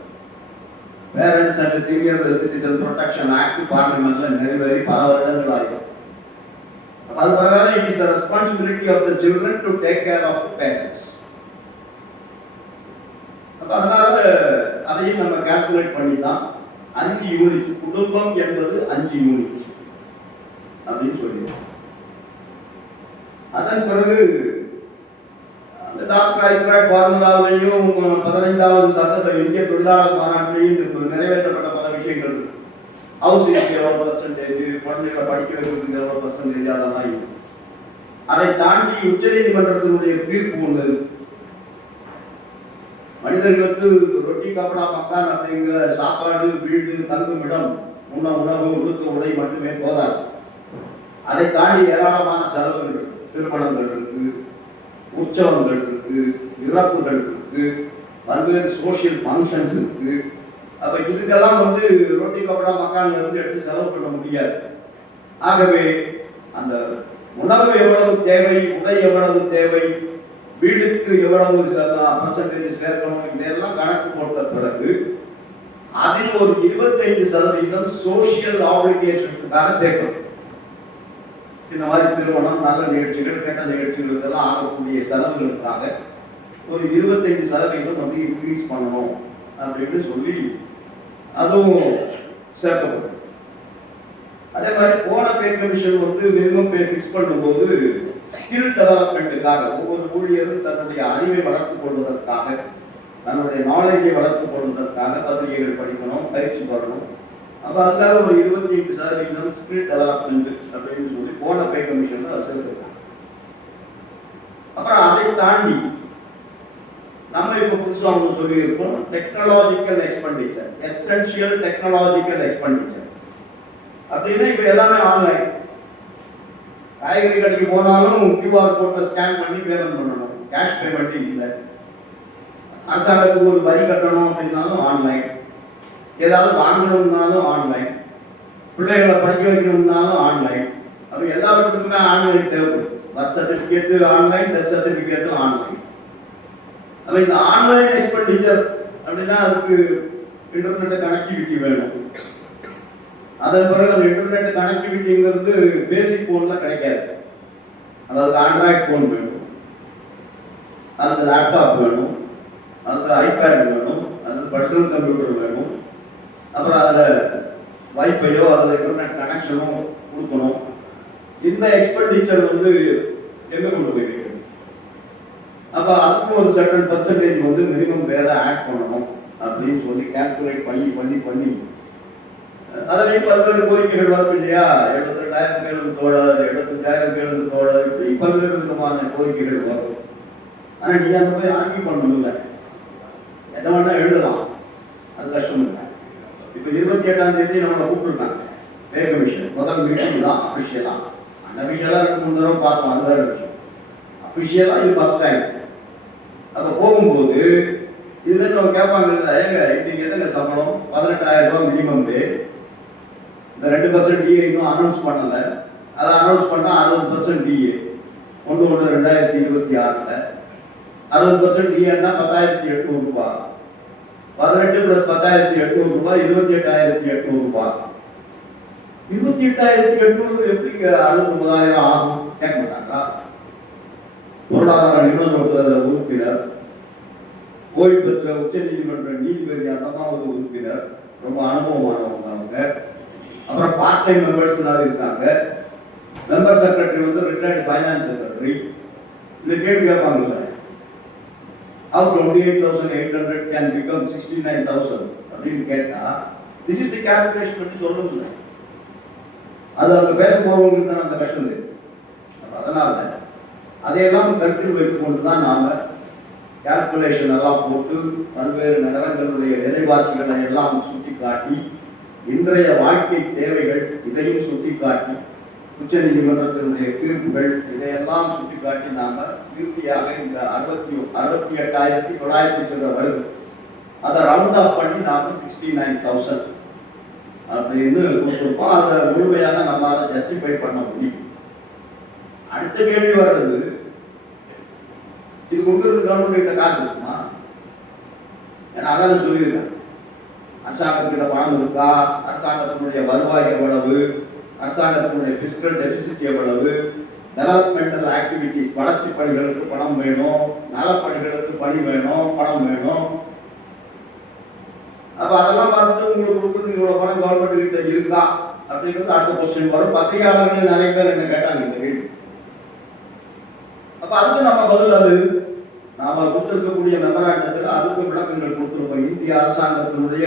Parents and senior citizen protection act பார்லிமெண்ட்ல நிறைவேறி பல வருடங்கள் ஆகும். அது பிரகாரம் it is the responsibility of the children to take care of the parents. அப்ப அதனால அதையும் நம்ம கால்குலேட் பண்ணி தான் 5 யூனிட், குடும்பம் என்பது 5 யூனிட் அப்படின்னு சொல்லிடுவோம். அதன் பிறகு அந்த டாக்டர் ஐக்ராய்ட் ஃபார்முலாவிலையும் 15வது சட்டத்தில் இந்திய தொழிலாளர் மாநாட்டிலையும் நிறைவேற்றப்பட்ட பல விஷயங்கள் இருக்கு. ஹவுசிங்க்கு எவ்வளோ பர்சன்டேஜ், குழந்தைகளை படிக்க வைக்கிறதுக்கு எவ்வளோ பர்சன்டேஜ், அதெல்லாம் இருக்கு. அதை தாண்டி உச்சநீதிமன்றத்தினுடைய தீர்ப்பு ஒன்று இருக்கு. மனிதர்களுக்கு ரொட்டி கப்படா மக்கான் அப்படிங்கிற சாப்பாடு, வீடு, தங்குமிடம், உணவு, உடுக்க உடை மட்டுமே போதாது. அதை தாண்டி ஏராளமான செலவுகள் இருக்கு. திருமணங்கள் இருக்கு, உற்சவங்கள் இருக்கு, இறப்புகள் இருக்கு, பல்வேறு சோசியல் ஃபங்க்ஷன்ஸ் இருக்கு. அப்ப இதுக்கெல்லாம் வந்து ரொட்டி கப்படா மக்கான் இருந்து எடுத்து செலவு பண்ண முடியாது. ஆகவே அந்த உணவு எவ்வளவு தேவை, உடை எவ்வளவு தேவை, வீடுக்கு எவ்வளவு பர்சன்டேஜ் சேர்க்கணும், இதெல்லாம் கணக்கு போட்ட பிறகு அதில் ஒரு 25% சோசியல் ஆப்ளிகேஷனுக்காக சேர்க்கணும். இந்த மாதிரி திருமணம், நல்ல நிகழ்ச்சிகள், கெட்ட நிகழ்ச்சிகள் இதெல்லாம் ஆகக்கூடிய செலவுகளுக்காக ஒரு 25% வந்து இன்க்ரீஸ் பண்ணணும் அப்படின்னு சொல்லி அதுவும் சேர்க்கப்படும். அதே மாதிரி போன பே கமிஷன் வந்து மினிமம் பே ஃபிக்ஸ் பண்ணும்போது ஸ்கில் டெவலப்மெண்ட்டுக்காக ஒவ்வொரு ஊழியரும் தன்னுடைய அறிவை வளர்த்துக் கொள்வதற்காக, தன்னுடைய நாலேஜை வளர்த்துக் கொள்வதற்காக பத்திரிகைகள் படிக்கணும், பயிற்சி பெறணும். அப்போ அதுக்காக ஒரு 25% ஸ்கில் டெவலப்மெண்ட் அப்படின்னு சொல்லி போன பே கமிஷன் அதை சேர்த்துருக்காங்க. அப்புறம் அதை தாண்டி நம்ம இப்போ புதுசாக அவங்க சொல்லியிருக்கோம், technological expenditure, essential technological expenditure அப்படின்னா இப்போ எல்லாமே ஆன்லைன். காய்கறி கடைக்கு போனாலும் கியூஆர் கோட்டை ஸ்கேன் பண்ணி பேமெண்ட் பண்ணணும், கேஷ் பேமெண்ட் இல்லை. அரசாங்கத்துக்கு ஒரு வரி கட்டணும் அப்படின்னாலும் ஆன்லைன், ஏதாவது வாங்கணும்னாலும் ஆன்லைன், பிள்ளைகளை படிக்க வைக்கணும்னாலும் ஆன்லைன். அப்போ எல்லாவற்றுக்குமே ஆன்லைன் தேவைப்படும். பர்த் சர்டிஃபிகேட்டு ஆன்லைன், டெத் சர்டிஃபிகேட்டும் ஆன்லைன். அப்போ இந்த ஆன்லைன் எக்ஸ்பெண்டிச்சர் அப்படின்னா அதுக்கு இன்டர்நெட் கனெக்டிவிட்டி வேணும். அதன் பிறகு அந்த இன்டர்நெட் கனெக்டிவிட்டிங்கிறது பேசிக் ஃபோனில் கிடைக்காது. அதாவது ஆண்ட்ராய்ட் ஃபோன் வேணும், அதுக்கு லேப்டாப் வேணும், அதுக்கு ஐபேட் வேணும், அதுக்கு பர்சனல் கம்ப்யூட்டர் வேணும். அப்புறம் அதில் வைஃபையோ அதில் இன்டர்நெட் கனெக்ஷனோ கொடுக்கணும். இந்த எக்ஸ்பெண்டிச்சர் வந்து எங்கே கொண்டு போய் வைக்கிறது? அப்போ அதுக்கு ஒரு சர்டன் பர்சன்டேஜ் வந்து மினிமம் வேறு ஆட் பண்ணணும் அப்படின்னு சொல்லி கால்குலேட் பண்ணி பண்ணி பண்ணி அதிலையும் பல்வேறு கோரிக்கைகள் வரும் இல்லையா? 72,000 பேருந்து தோழர், 75,000 பேருந்து தோழர், இப்படி பல்வேறு விதமான கோரிக்கைகள் வரும். ஆனால் நீங்கள் அந்த போய் ஆர்கியூ பண்ணணும்ல, என்ன வேணா எழுதலாம், அது கஷ்டம் இல்லை. இப்போ 28ஆம் தேதி நம்மளை கூப்பிட்டுருக்காங்க பே கமிஷன், முதல் மீட்டிங் தான் அஃபிஷியலாக. அன்அஃபிஷியலாக 2-3 தடவை பார்த்தோம், அது வேறு விஷயம். அஃபிஷியலாக இது ஃபர்ஸ்ட் டைம். அப்போ போகும்போது இதுலேருந்து அவங்க கேட்பாங்கல்ல, ஏங்க இன்னைக்கு எதுங்க சம்பளம் 18,000 ரூபா மினிமம் பே, இந்த 2% டிஏ இன்னும் அனௌன்ஸ் பண்ணலை, அதை அனௌன்ஸ் பண்ணால் 60% டிஏ 1/1/2026 60% டிஏன்னா 10,800 ரூபா, 18 + 10,800 ரூபா 28,800 ரூபா. 28,800 எப்படிங்க 69,000 ஆகும் கேட்க மாட்டாங்களா? பொருளாதார நிபுணர் உறுப்பினர், ஓய்வு பெற்ற உச்ச நீதிமன்ற நீதிபதி, அந்த ஒரு உறுப்பினர், ரொம்ப அனுபவமானவங்க அவங்க. அப்புறம் பார்ட் டைம் மெம்பர்ஸ் இருக்காங்க. மெம்பர் செக்ரட்டரி வந்து ரிட்டையர்ட் ஃபைனான்ஸ் செக்ரட்டரி. இந்த கேள்வி கேட்பாங்கல்ல, how 28,800 can become 69,000 அப்படின்னு கேட்டா this is the calculation பண்ணி சொல்லணும்ல. அது அங்கே பேச போகிறவங்களுக்கு தான் அந்த கஷ்டம் இருக்கு. அதனால அதையெல்லாம் கருத்தில் வைத்துக் கொண்டு தான் நாம கால்குலேஷன் எல்லாம் போட்டு பல்வேறு நகரங்களுடைய விலைவாசிகளை எல்லாம் சுட்டி காட்டி இன்றைய வாழ்க்கை தேவைகள் இதையும் சுட்டி காட்டி உச்ச நீதிமன்றத்தினுடைய தீர்ப்புகள் இதையெல்லாம் சுட்டிக்காட்டி நாம இறுதியாக இந்த 68,900 சொல்ற வருது அதை ரவுண்ட் ஆஃப் பண்ணி நாம 69,000 அப்படின்னு கொடுத்துருப்போம். அதை முழுமையாக நம்ம அதை ஜஸ்டிஃபை பண்ண முடியும். அடுத்த கேள்வி வர்றது, இது கொடுக்கறது கவர்மெண்ட் காசு இருக்குமா? ஏன்னா அதான் சொல்லியிருக்கேன், அரசாங்கத்திட்ட பணம் இருக்கா, அரசாங்கத்தினுடைய வருவாய் எவ்வளவு, அரசாங்கத்தினுடைய பிசிக்கல் டெபிசிட் எவ்வளவு, டெவலப்மெண்டல் ஆக்டிவிட்டிஸ் வளர்ச்சி பணிகளுக்கு பணம் வேணும், நலப்பணிகளுக்கு பணி வேணும், பணம் வேணும். அப்ப அதெல்லாம் பார்த்துட்டு உங்களுக்கு கொடுக்குறது இவ்வளவு பணம் கவர்மெண்ட் கிட்ட இருக்கா அப்படிங்கிறது அடுத்த கொஸ்டின் வரும். பத்திரிகையாளர்கள் நிறைய பேர் என்ன கேட்டாங்க இந்த கேள்வி. அப்ப அதுக்கு நம்ம பதில், அது நாம கொடுத்திருக்கக்கூடிய மெமராண்டத்தில் அதுக்கு விளக்கங்கள் கொடுத்திருக்கோம். இந்திய அரசாங்கத்தினுடைய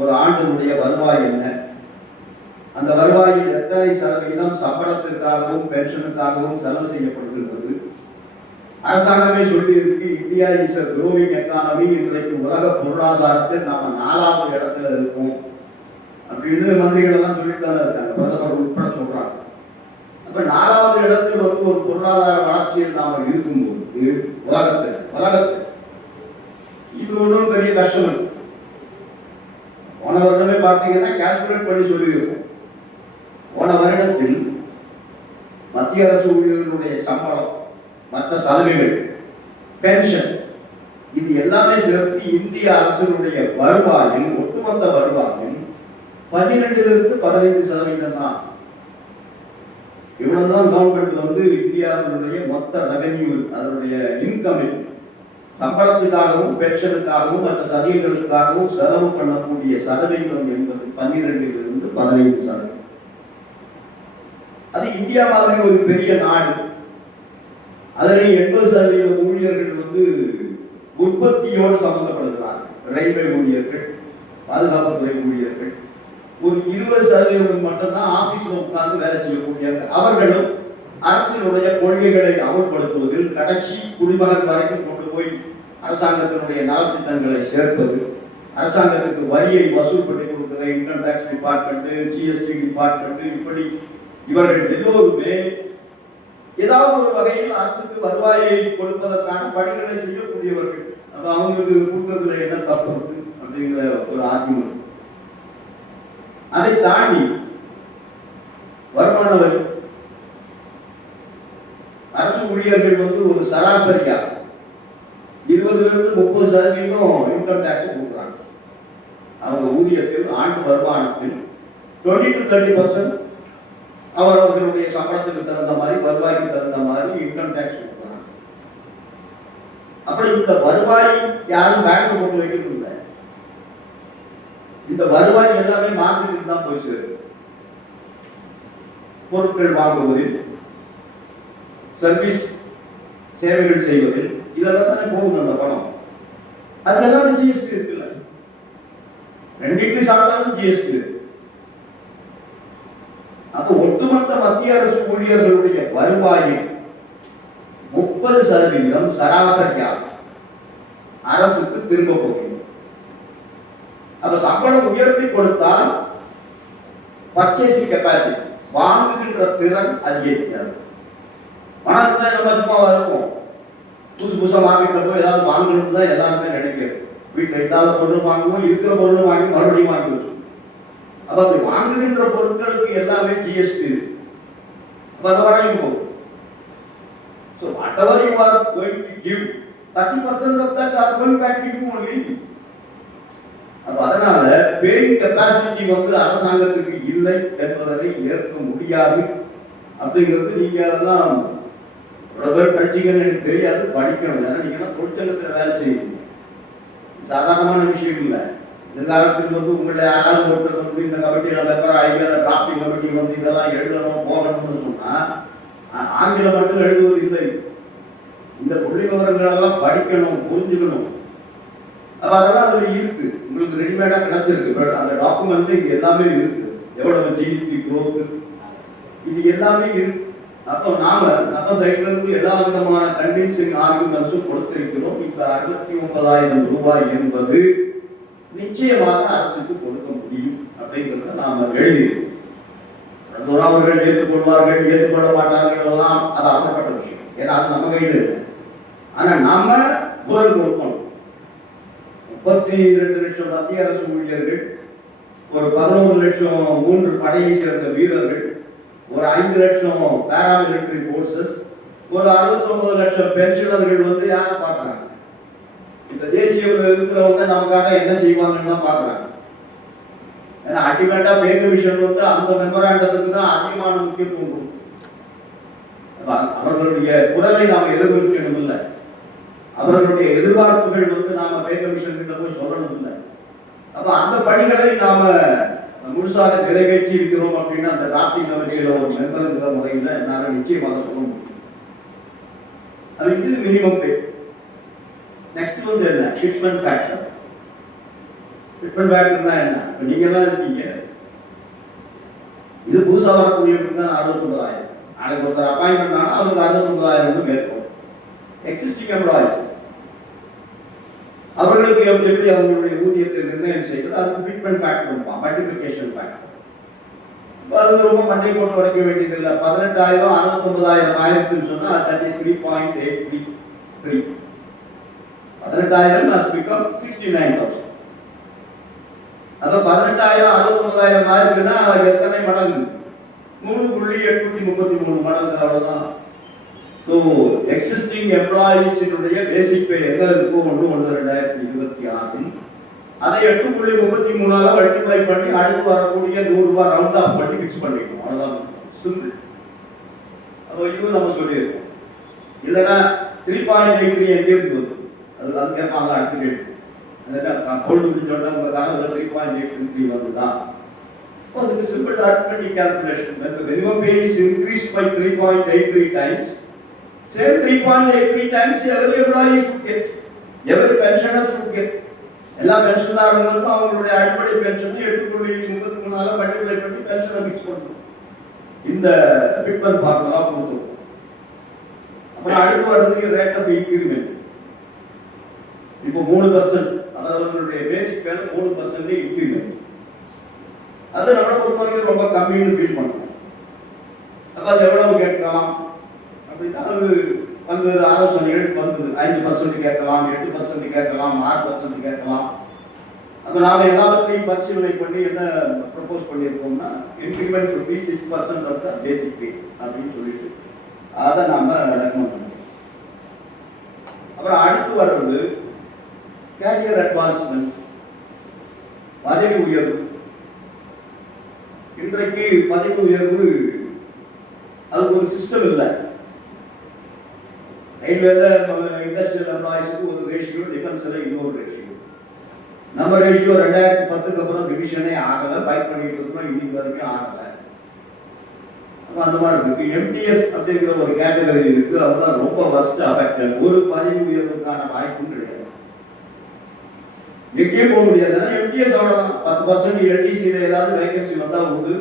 ஒரு ஆண்டினுடைய வருவாய் என்ன, அந்த வருவாயில் எத்தனை சதவீதம் சம்பளத்திற்காகவும் பென்ஷனுக்காகவும் செலவு செய்யப்படுகின்றது. அரசாங்கமே சொல்லி இருக்கு, India is a growing economy, இன்றைக்கு உலக பொருளாதாரத்தில் நாம 4வது இடத்துல இருக்கோம் அப்படின்னு மந்திரிகள் எல்லாம் சொல்லிட்டு தானே இருக்காங்க, பிரதமர் உட்பட சொல்றாங்க. அப்ப 4வது இடத்தில் வந்து ஒரு பொருளாதார வளர்ச்சியில் நாம இருக்கும்போது உலகத்தில் இது ஒன்றும் பெரிய கஷ்டம் இருக்கு. போன வருடமே பார்த்தீங்கன்னா கால்குலேட் பண்ணி சொல்லியிருக்கோம். போன வருடத்தில் மத்திய அரசு ஊழியர்களுடைய சம்பளம், மற்ற சலுகைகள், பென்ஷன், இது எல்லாமே சேர்த்து இந்திய அரசினுடைய வருவாயில், ஒட்டுமொத்த வருவாயில் 12% தான். இவ்வளவுதான் கவர்மெண்ட் வந்து இந்தியாவினுடைய மொத்த ரெவென்யூ, அதனுடைய இன்கம், சம்பளத்துக்காகவும் பென்ஷனுக்காகவும் மற்ற சலுகைகளுக்காகவும் செலவு பண்ணக்கூடிய சதவீதம் என்பது 12% அது இந்தியா மாதிரி ஒரு பெரிய நாடு. அதில் 80% ஊழியர்கள் வந்து உற்பத்தியோடு சம்பந்தப்படுகிறார்கள். ரயில்வே ஊழியர்கள், பாதுகாப்புத்துறை ஊழியர்கள், ஒரு 20% மட்டும்தான் ஆபீஸ்ல உட்கார்ந்து வேலை செய்யக்கூடியவர்கள். அவர்களும் அரசினுடைய கொள்கைகளை அமல்படுத்துவதில் கடைசி குடிமகன் வரைக்கும் கொண்டு போய் அரசாங்கத்தினுடைய நலத்திட்டங்களை சேர்ப்பது, அரசாங்கத்துக்கு வரியை வசூல் பண்ணி கொடுக்கிற income tax department, GST department, இப்படி இவர்கள் எல்லோருமே ஏதாவது ஒரு வகையில் அரசுக்கு வருவாயை கொடுப்பதற்கான பணிகளை செய்யக்கூடியவர்கள். அப்ப அவங்களுக்கு கொடுக்கறதுல என்ன தப்பு இருக்கு அப்படிங்கிற ஒரு ஆர்குமெண்ட். அதை தாண்டி வருமான வரி, அரசு ஊழியர்கள் வந்து ஒரு சராசரியா 20-30% இன்கம் டாக்ஸ் கொடுக்குறாங்க. அவங்க ஊதியத்தில், ஆண்டு வருமானத்தில் 20-30% அவர்களுடைய சம்பளத்துக்கு தகுந்த மாதிரி, வருவாய்க்கு தகுந்த மாதிரி இன்கம் டாக்ஸ் கொடுக்குறாங்க. அப்புறம் இந்த வருவாய் யாரும் பேங்க் போட்டு வைக்கிறது இல்லை. இந்த வருவாய் எல்லாமே மார்க்கெட்டுக்கு தான் போய் சேருது. பொருட்கள் வாங்குவதில், சர்வீஸ் சேவைகள் செய்வதில், இதெல்லாம் தானே போகுது அந்த பணம். அதெல்லாம் ஜிஎஸ்டி இருக்குல்ல, 2 இட்லி சாப்பிட்டாலும் ஜிஎஸ்டி இருக்கு. அப்ப ஒட்டுமொத்த மத்திய அரசு ஊழியர்களுடைய வருவாயில் 30% சராசரியாக அரசுக்கு திரும்ப போகிறது. அப்ப சம்பளம் உயர்த்தி கொடுத்தால் பர்ச்சேசிங் கெப்பாசிட்டி, வாங்குகின்ற திறன் அதிகரிக்காது. பணம் தான் நம்ம சும்மா இருக்கும், புதுசா மார்க்கெட்ல போய் ஏதாவது வாங்கணும்னு தான் எல்லாருமே நினைக்கிறது. வீட்டில் இல்லாத பொருள் வாங்குவோம், இருக்கிற பொருள் வாங்கி மறுபடியும் வாங்கி வச்சுக்கணும். அப்ப அப்படி வாங்குகின்ற பொருட்களுக்கு எல்லாமே ஜிஎஸ்டி இருக்கு. அப்ப அதை வரையும் போகும். So whatever you are going to give, 30% of that are going back to you only. அப்ப அதனால பேயிங் கெப்பாசிட்டி வந்து அரசாங்கத்துக்கு இல்லை என்பதை ஏற்க முடியாது. அப்படிங்கிறது நீங்க அதெல்லாம் படிச்சீங்கன்னு எனக்கு தெரியாது, படிக்கணும். ஏன்னா நீங்க தொழிற்சங்கத்தில் வேலை செய்யணும், சாதாரணமான விஷயம் இல்லை. எதிர்காலத்தில் வந்து உங்களை யாராவது ஒருத்தர் வந்து இந்த கமிட்டியில் மெம்பர் ஆகி டிராஃப்டிங் கமிட்டி வந்து இதெல்லாம் எழுதணும் போகணும்னு சொன்னா ஆங்கிலம் மட்டும் எழுதுவது இல்லை. இந்த புள்ளி விவரங்கள் எல்லாம் படிக்கணும், புரிஞ்சுக்கணும். அப்ப அதெல்லாம் அதுல இருக்கு, உங்களுக்கு ரெடிமேடா கிடைச்சிருக்கு. அந்த டாக்குமெண்ட் இது எல்லாமே இருக்கு. எவ்வளவு ஜிடிபி growth, இது எல்லாமே இருக்கு. அப்போ நம்ம சைட்ல இருந்து எல்லா விதமான கன்வின்சிங் ஆர்குமெண்ட்ஸும் கொடுத்திருக்கிறோம். இந்த 69,000 ரூபாய் என்பது நிச்சயமாக அரசுக்கு கொடுக்க முடியும் அப்படிங்கிறத நாம எழுதியிருக்கோம். அவர்கள் ஏற்றுக்கொள்வார்கள் ஏற்றுக்கொள்ள மாட்டார்கள் எல்லாம் அது அப்புறப்பட்ட விஷயம். ஏன்னா அது நம்ம கையில் இல்லை. ஆனா நாம குரல் கொடுக்கணும். 32 லட்சம் மத்திய அரசு ஊழியர்கள், ஒரு 11 லட்சம் 3 படையை சேர்ந்த வீரர்கள், ஒரு 5 லட்சம் பாராமிலிட்டரி போர்சஸ், ஒரு 69 லட்சம் பென்ஷனர்கள் வந்து யாரை பார்க்கறாங்க? இந்த தேசியவில் இருக்கிறவங்க நமக்காக என்ன செய்வாங்கன்னு தான் பார்க்கறாங்க. ஏன்னா அல்டிமேட்டா பே கமிஷன் வந்து அந்த மெமராண்டத்துக்கு தான் அதிகமான முக்கியத்துவம் கொடுக்கும். அவர்களுடைய குரலை நாம் எதிர்கொள்ளணும் இல்லை, அவர்களுடைய எதிர்பார்ப்புகள் வந்து நாம பே கமிஷன் கிட்ட போய் சொல்லணும் இல்லை. அப்ப அந்த பணிகளை நாம முழுசாக நிறைவேற்றி இருக்கிறோம் அப்படின்னா அந்த டிராப்டிங் கமிட்டியில ஒரு மெம்பர் முறையில் நாங்கள் நிச்சயமாக சொல்ல முடியும். அது இது மினிமம் பே. நெக்ஸ்ட் வந்து என்ன? Fitment factor. ஃபிட்மென்ட் ஃபேக்டர்னா என்ன? இப்போ நீங்க எல்லாம் இருக்கீங்க, இது புதுசாக வரக்கூடியவங்களுக்கு தான் 69,000. நாளைக்கு ஒருத்தர் அப்பாயின்மெண்ட் ஆனால் அவருக்கு 69,000 மேற்கொள்ளும். எக்ஸிஸ்டிங் எம்ப்ளாயிஸ் அவர்களுக்கு எப்படி அவங்களுடைய ஊதியத்தை நிர்ணயம் செய்வது, அதுக்கு ஃபிட்மென்ட் ஃபேக்டர் இருப்பான், மல்டிபிளிகேஷன் ஃபேக்டர். அது ரொம்ப மண்டை போட்டு உடைக்க வேண்டியது இல்லை. 18,000 69,000 ஆயிரத்துன்னு சொன்னா that is 3.833. 18,000 must become 69,000. அப்ப 18,000 69,000 ஆயிருக்குன்னா எத்தனை மடங்கு? 3.833 மடங்கு, அவ்வளவுதான். ஸோ எக்ஸிஸ்டிங் எம்ப்ளாயீஸினுடைய பேசிக் பே எங்க இருக்கும்? 1/1/2026. அதை 8.33 மல்டிப்ளை பண்ணி அடுத்து வரக்கூடிய 100 ரூபாய் ரவுண்ட் ஆஃப் பண்ணி ஃபிக்ஸ் பண்ணிக்கணும். அவ்வளவுதான், சிம்பிள். அப்போ இதுவும் நம்ம சொல்லியிருக்கோம். இல்லைன்னா 3.83 எங்கேருந்து வருது? அது கேட்பாங்க அடுத்த கேட்டு. பொழுது சொன்னா உங்க காலத்துல 3.83 வருதுதான். அதுக்கு simple arithmetic calculation. When the minimum pay is increased by 3.83 times, same 3.83 times every employee should get, every pensioner should get. எல்லா பென்ஷனர்களுக்கும் அவங்களுடைய அடிப்படை பென்ஷன் 8.33 மல்டிப்ளை பண்ணி பென்ஷனை ஃபிக்ஸ் பண்ணணும். இந்த ஃபிட்மென்ட் ஃபார்முலா கொடுத்துருக்கோம். அப்புறம் அடுத்து வருது ரேட் ஆஃப் இன்கிரிமெண்ட். இப்போ 3%, அவர்களுடைய பேசிக் பேர் 3% இன்கிரிமெண்ட். அது நம்மளை பொறுத்த வரைக்கும் ரொம்ப கம்மின்னு ஃபீல் பண்ணுவோம். அப்போ அது எவ்வளவு கேட்கலாம் அப்படின்னா அது பல்வேறு ஆலோசனைகள் வந்தது. 5% கேட்கலாம், 8% கேட்கலாம், 6% கேட்கலாம். அப்போ நாம் எல்லாத்தையும் பரிசீலனை பண்ணி என்ன propose பண்ணியிருக்கோம்னா increment should be 6% of the basic pay அப்படின்னு சொல்லிட்டு அதை நாம் ரெக்கமெண்ட் பண்ணுவோம். அப்புறம் அடுத்து வர்றது கேரியர் அட்வான்ஸ்மெண்ட், பதவி உயர்வு. இன்றைக்கு பதவி உயர்வு அதுக்கு ஒரு சிஸ்டம் இல்லை. ரயில்வேல இண்டஸ்ட்ரியல் எம்ப்ளாயிஸுக்கு ஒரு ரேஷியோ, டிஃபென்ஸ்ல இன்னொரு ரேஷியோ. நம்ம ரேஷியோ 2010க்கு அப்புறம் டிவிஷனே ஆகலை, ஃபைட் பண்ணிட்டு இருக்கோம், இன்னைக்கு வரைக்கும் ஆகலை. அந்த மாதிரி இருக்கு. எம்டிஎஸ் அப்படிங்கிற ஒரு கேட்டகரி இருக்கு, அதுதான் ரொம்ப ஃபர்ஸ்ட் அஃபெக்டட். ஒரு பதவி உயர்வுக்கான வாய்ப்பும் கிடையாது, எங்கேயும் போக முடியாது. எம்டிஎஸ் அவ்வளோதான். 10% எல்டிசியில் ஏதாவது வேகன்சி வந்தால் உண்டு.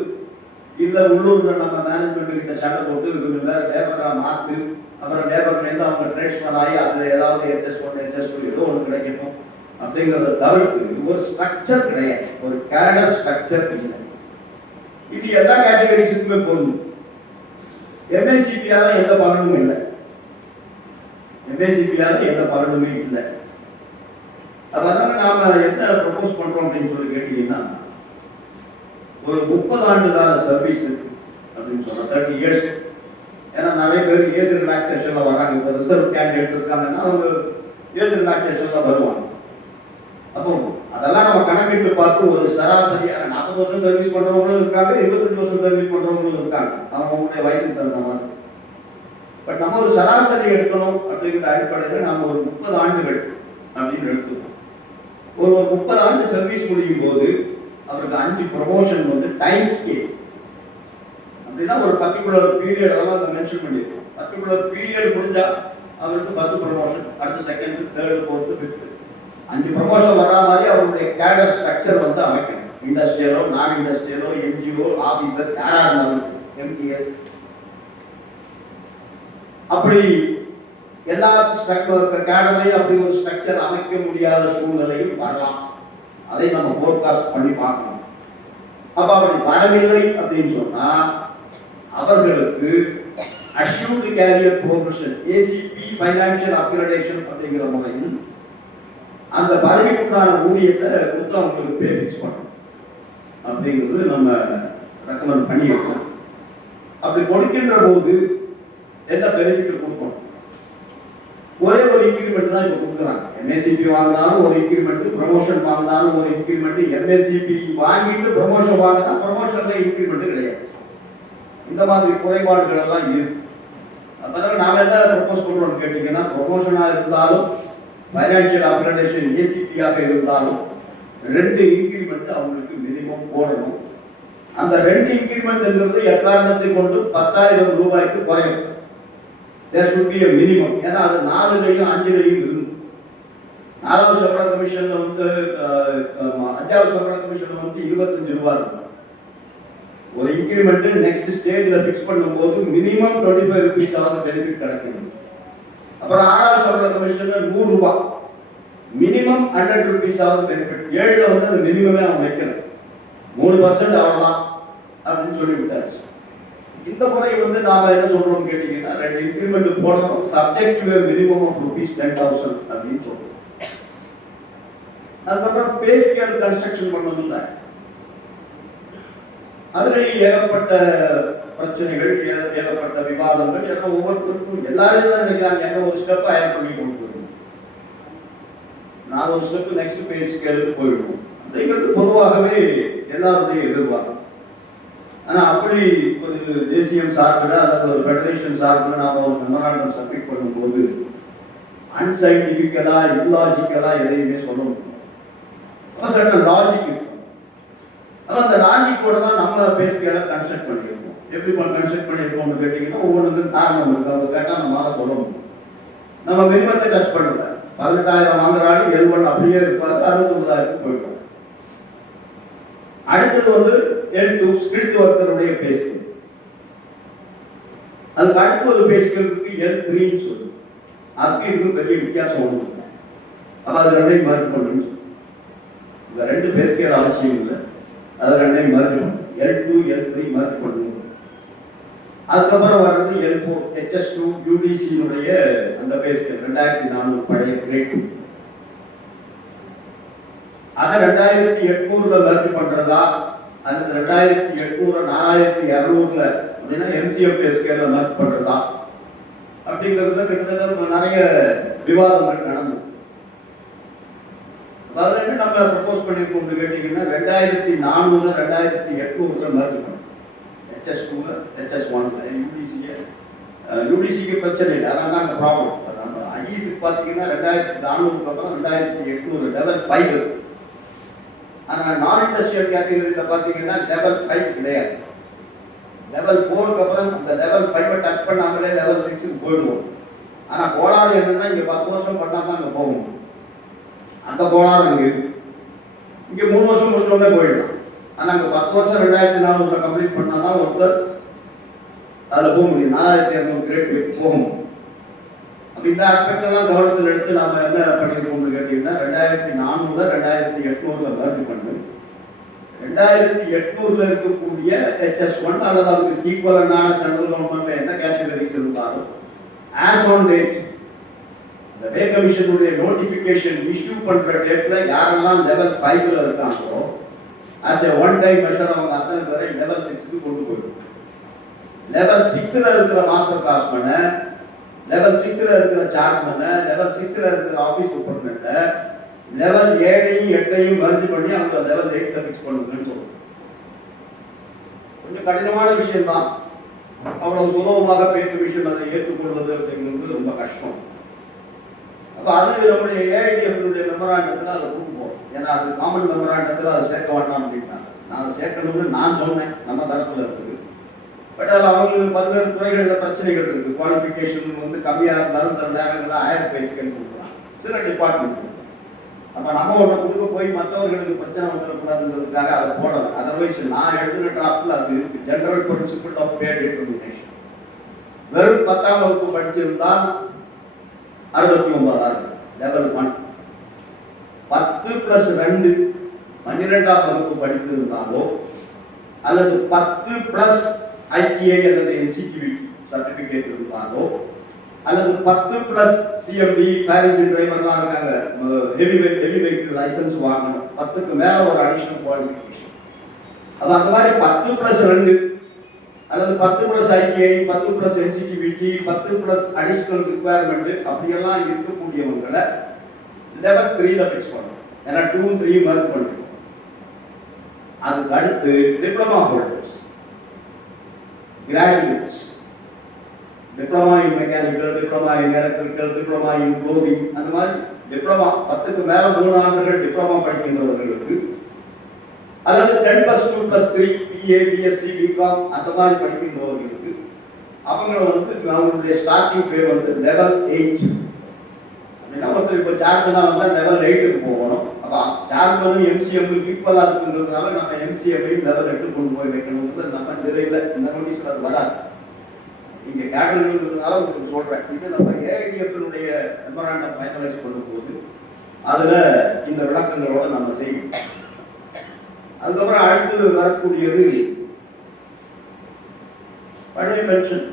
இல்லை உள்ளூரில் நம்ம மேனேஜ்மெண்ட் கிட்ட சண்டை போட்டு வேற லேபராக மாற்று, அப்புறம் லேபர்லேருந்து அவங்க ட்ரான்ஸ்ஃபர் ஆகி அதில் ஏதாவது எட்ஜஸ்ட் ஏதோ ஒன்று கிடைக்கணும் அப்படிங்கிறத தவிர்த்து ஒரு ஸ்ட்ரக்சர் கிடையாது, ஒரு கேடர் ஸ்ட்ரக்சர் இல்லை. இது எல்லா கேட்டகரிஸுக்குமே பொருந்தும். எம்ஏசிபியால எந்த பலனும் இல்லை, எம்ஏசிபியால எந்த பலனுமே இல்லை. அதனால நாம என்ன ப்ரப்போஸ் பண்றோம் அப்படின்னு சொல்லி கேட்டீங்கன்னா ஒரு 30 ஆண்டு கால சர்வீஸ் அப்படின்னு சொல்றோம், 30 இயர்ஸ். ஏன்னா நிறைய பேர் ஏஜ் ரிலாக்ஸேஷன்ல வராங்க. இப்போ ரிசர்வ் கேண்டிடேட்ஸ் இருக்காங்கன்னா அவங்க ஏஜ் ரிலாக்ஸேஷன்ல வருவாங்க. அப்போ அதெல்லாம் நம்ம கணக்கிட்டு பார்த்து ஒரு சராசரியாக 40 வருஷம் சர்வீஸ் பண்றவங்களும் இருக்காங்க, 25 வருஷம் சர்வீஸ் பண்றவங்களும் இருக்காங்க, அவங்களுடைய வயசுக்கு தகுந்த மாதிரி. பட் நம்ம ஒரு சராசரி எடுக்கணும் அப்படிங்கிற அடிப்படையில் நாம ஒரு 30 ஆண்டுகள் அப்படின்னு எடுத்துக்கோம். ஒரு 30 ஆண்டு சர்வீஸ் முடியும் போது அவருக்கு 5 ப்ரமோஷன் வந்து டைம் ஸ்கேல் அப்படின்னா ஒரு பர்டிகுலர் பீரியட் எல்லாம் அதை மென்ஷன் பண்ணியிருக்கோம். பர்டிகுலர் பீரியட் முடிஞ்சா அவருக்கு ஃபர்ஸ்ட் ப்ரமோஷன், அடுத்து second, third, fourth, fifth 5 promotion வர்ற மாதிரி அவருடைய கேடர் ஸ்ட்ரக்சர் வந்து அமைக்கணும். இண்டஸ்ட்ரியலோ, நான் இண்டஸ்ட்ரியலோ, என்ஜிஓ, ஆஃபீஸர் யாராக இருந்தாலும் எம்டிஎஸ் அப்படி எல்லா கேடரையும் அப்படி ஒரு ஸ்ட்ரக்சர் அமைக்க முடியாத சூழ்நிலையும் வரலாம். அதை நம்ம ஃபோர்காஸ்ட் பண்ணி பார்க்கணும். அப்ப அப்படி வரவில்லை அப்படின்னு சொன்னா அவர்களுக்கு assured career progression ACP financial upgradation அப்படிங்கிற முறையில் அந்த பதவிக்குண்டான ஊதியத்தை கொடுத்து அவங்களுக்கு பே ஃபிக்ஸ் பண்ணணும் அப்படிங்கிறது நம்ம ரெக்கமெண்ட் பண்ணியிருக்கோம். அப்படி கொடுக்கின்ற போது என்ன பெனிஃபிட் கொடுக்கணும்? ஒரே ஒரு இன்க்ரிமெண்ட் தான் இப்போ கொடுக்குறாங்க. எம்ஏசிபி வாங்கினாலும் ஒரு இன்க்ரிமெண்ட், ப்ரமோஷன் வாங்கினாலும் ஒரு இன்க்ரிமெண்ட். எம்ஏசிபி வாங்கிட்டு ப்ரமோஷன் வாங்கினா ப்ரமோஷன்ல இன்க்ரிமெண்ட் கிடையாது. இந்த மாதிரி குறைபாடுகள் எல்லாம் இருக்கு. அப்பதான் நாம என்ன ப்ரப்போஸ் பண்றோம்னு கேட்டீங்கன்னா, ப்ரமோஷனா இருந்தாலும் ஃபைனான்சியல் அப்கிரேடேஷன் ஏசிபியாக இருந்தாலும் 2 இன்க்ரிமெண்ட் அவங்களுக்கு மினிமம் போடணும். அந்த 2 இன்க்ரிமெண்ட்ங்கிறது எக்காரணத்தை கொண்டு 10,000 ரூபாய்க்கு குறையும். There should be a minimum. ஏன்னா அது 4லையும் 5லையும் இருந்து 4வது சம்பள கமிஷன்ல வந்து 5வது சம்பள கமிஷன்ல வந்து 25 ரூபாய் இருக்கும். ஒரு இன்க்ரிமெண்ட் நெக்ஸ்ட் ஸ்டேஜ்ல ஃபிக்ஸ் பண்ணும்போது மினிமம் 25 ரூபீஸ் ஆவது பெனிஃபிட் கிடைக்கும். அப்புறம் 6வது சம்பள கமிஷன்ல 100 ரூபாய் மினிமம் 100 ரூபீஸ் ஆவது பெனிஃபிட். 7ல வந்து அந்த மினிமமே அவன் வைக்கல, 3% அவ்வளவுதான் அப்படின்னு சொல்லி விட்டாச்சு. இந்த முறை வந்து நாம என்ன சொல்றோம் கேட்டீங்கன்னா, 2 இன்க்ரிமெண்ட் போடணும், சப்ஜெக்ட் டு மினிமம் ஆஃப் ₹10,000 அப்படின்னு சொல்றோம். அதுக்கப்புறம் பே ஸ்கேல் கன்ஸ்ட்ரக்ஷன் பண்ணணும்ல, அதுலேயும் ஏகப்பட்ட பிரச்சனைகள், ஏகப்பட்ட விவாதங்கள். ஏன்னா ஒவ்வொருத்தருக்கும் எல்லாரும் தான் நினைக்கிறாங்க என்ன ஒரு ஸ்டெப் ஹையர் பண்ணி கொண்டு போயிடும், 4 ஸ்டெப் நெக்ஸ்ட் பே ஸ்கேலுக்கு போயிடும் அப்படிங்கிறது பொதுவாகவே எல்லாருடைய எதிர்பார்க்கும். ஆனால் அப்படி ஒரு தேசியம் சார்பில் அல்லது ஒரு ஃபெடரேஷன் சார்பில் நாம் ஒரு மெமராண்டம் சப்மிட் பண்ணும்போது அன்சைன்டிஃபிக்கலா இல்லாஜிக்கலா எதையுமே சொல்ல முடியும். சர்டன் லாஜிக் இருக்கும். ஆனால் அந்த லாஜிக்கோட தான் நம்ம பேசிக்கெல்லாம் கன்ஸ்ட்ரக்ட் பண்ணியிருக்கோம். எப்படி கன்ஸ்ட்ரக்ட் பண்ணியிருக்கோம்னு கேட்டிங்கன்னா, ஒவ்வொன்றுக்கும் காரணம் இருக்குது. அவங்க கேட்டால் நம்மளால சொல்ல முடியும். நம்ம மினிமத்தை டச் பண்ணல, 18,000 வாங்குறாரு, L1 அப்படியே இருப்பாரு, 69,000 போயிடும். அடுத்தது வந்து L2 ஸ்கில்ட் ஒர்க்கருடைய பே ஸ்கேல். அதுக்கு அடுத்து ஒரு பே ஸ்கேல் இருக்கு, L3 சொல்லு. அதுக்கு இதுக்கு பெரிய வித்தியாசம் ஒன்று இல்லை. அப்போ அது 2ஐயும் மர்ஜ் பண்ணணும்னு சொல்லு. இந்த 2 பே ஸ்கேல் அவசியம் இல்லை, அதை 2ஐயும் மர்ஜ் பண்ணணும். L2 L3 மர்ஜ் பண்ணணும். அதுக்கப்புறம் வர்றது L4 HS2 UDC-னுடைய அந்த பே ஸ்கேல் 2004 பழைய கிரேட். அதை 2800ல மர்ஜ் பண்றதா அல்லது 2800 4200ல அப்படின்னா MCF பே ஸ்கேல்ல மர்ஜ் பண்றதா அப்படிங்கிறதுல கிட்டத்தட்ட நிறைய விவாதங்கள் நடந்தது. அதில் நம்ம ப்ரப்போஸ் பண்ணியிருக்கோம் கேட்டீங்கன்னா, 2400 2800ல மர்ஜ் பண்ணணும். HS2ல HS1ல யூடிசிக்கு பிரச்சனை இல்லை, அதான் தான் அந்த ப்ராப்ளம். நம்ம ஐஇசிக்கு பார்த்தீங்கன்னா 2400க்கு அப்புறம் 2800 லெவல் 5 இருக்கு. ஆனால் நான் இண்டஸ்ட்ரியல் கேட்டகரியில் பார்த்தீங்கன்னா லெவல் 5 கிடையாது. லெவல் 4க்கு அப்புறம் அந்த லெவல் 5 டச் பண்ணாமலே லெவல் 6க்கு போயிடுவோம். ஆனால் கோளாறு என்னன்னா, இங்கே 10 வருஷம் பண்ணால் தான் அங்கே போகணும். அந்த கோளாறு அங்கே இருக்கு. இங்கே 3 வருஷம் முடிஞ்சோடனே போயிடலாம். ஆனால் அங்கே 10 வருஷம் 2400 கம்ப்ளீட் பண்ணால் தான் ஒருத்தர் அதில் போக முடியும். 4200 கிரேட் போக முடியும். அப்போ இந்த ஆஸ்பெக்ட் எல்லாம் கவனத்தில் எடுத்து நாம என்ன பண்ணியிருக்கோம்னு கேட்டீங்கன்னா, 2400 2800ல மர்ஜ் பண்ணு. 2800ல இருக்கக்கூடிய HS1 அல்லது அதுக்கு ஈக்குவலான சென்ட்ரல் கவர்மெண்ட் என்ன கேட்டகரிஸ் இருந்தாலும் ஆஸ் ஆன் டேட் இந்த பே கமிஷனுடைய நோட்டிஃபிகேஷன் இஷ்யூ பண்ற டேட்ல யாரெல்லாம் லெவல் 5ல இருக்காங்களோ as a one time measure அவங்க அத்தனை பேரை லெவல் 6க்கு கொண்டு போயிடும். லெவல் 6ல இருக்கிற மாஸ்டர் கிளாஸ்மேனை, லெவல் 6ல இருக்கிற சார்மனை, லெவல் 6ல இருக்கிற ஆஃபீஸ் சூப்பர்டென்டை லெவல் 7ஐயும் 8ஐயும் மர்ஜ் பண்ணி அவங்க லெவல் 8ல ஃபிக்ஸ் பண்ணுங்கன்னு சொல்லுவோம். கொஞ்சம் கடினமான விஷயம் தான். அவ்வளவு சுலபமாக பே கமிஷன் அதை ஏற்றுக்கொள்வது அப்படிங்கிறது ரொம்ப கஷ்டம். அப்போ அது நம்முடைய ஏஐடிஎஃப்னுடைய மெமராண்டத்தில் அதை கொடுப்போம். ஏன்னா அது காமன் மெமராண்டத்தில் அதை சேர்க்க வேண்டாம் அப்படின்னாங்க. நான் அதை சேர்க்கணும்னு நான் சொன்னேன், நம்ம தரத்தில் இருக்குது. பட் அதில் அவங்களுக்கு பல்வேறு துறைகளில் பிரச்சனைகள் இருக்குது. குவாலிஃபிகேஷன் வந்து கம்மியாக இருந்தாலும் சில நேரங்களில் 1000 பைஸ்கள் கொடுக்கலாம் சில டிபார்ட்மெண்ட். அப்போ நம்ம ஒன்று கொடுக்க போய் மற்றவர்களுக்கு பிரச்சனை வந்துடக்கூடாதுன்றதுக்காக அதை போடலை. அதர்வைஸ் நான் எழுதுன டிராஃப்டில் அது இருக்குது, general principle of pay determination. வெறும் 10ஆம் வகுப்பு படிச்சிருந்தால் 69,000 லெவல் 1. 10+2 12ஆம் வகுப்பு படித்திருந்தாலோ அல்லது 10+ ITA அல்லது NCQB சர்டிபிகேட் இருந்தாலோ அல்லது 10+ CMD பேரண்ட் டிரைவர்லாம் இருக்காங்க, ஹெவி வெஹிக்கிள் லைசன்ஸ் வாங்கணும், 10க்கு மேல ஒரு அடிஷனல் குவாலிஃபிகேஷன். அது அந்த மாதிரி 10+2 அல்லது 10+ ITA 10+ NCQBT 10+ அடிஷனல் ரிக்வயர்மெண்ட் அப்படியெல்லாம் இருக்கக்கூடியவங்களை லெவல் 3ல ஃபிக்ஸ் பண்ணணும். ஏன்னா 2 3 மார்க் பண்ணிக்கணும். அதுக்கு அடுத்து diploma holders, graduates, diploma in mechanical, diploma in electrical, diploma in clothing, அந்த மாதிரி டிப்ளமா 10க்கு மேல 3 ஆண்டுகள் டிப்ளமா படிக்கின்றவர்களுக்கு அல்லது 10+2+3 BA BSc BCom அந்த மாதிரி படிக்கின்றவர்களுக்கு அவங்க அவங்களுடைய ஸ்டார்டிங் பே லெவல் 8. அப்படின்னா ஒருத்தர் இப்போ ஜார்க்கனா வந்தால் லெவல் 8க்கு போகணும். அப்போ ஜார்க்கனும் MCM ஈக்குவலாக இருக்குன்றதுனால நம்ம MCM லெவல் 8 கொண்டு போய் வைக்கணுங்கிறது நம்ம நிலையில் இந்த நோட்டீஸில் அது வராது. இங்கே கேட்டதுனால உங்களுக்கு சொல்கிறேன். இது நம்ம AIDF-னுடைய மெமராண்டம் ஃபைனலைஸ் பண்ணும்போது அதில் இந்த விளக்கங்களோட நம்ம செய்யணும். அதுக்கப்புறம் அடுத்தது வரக்கூடியது பழைய பென்ஷன்,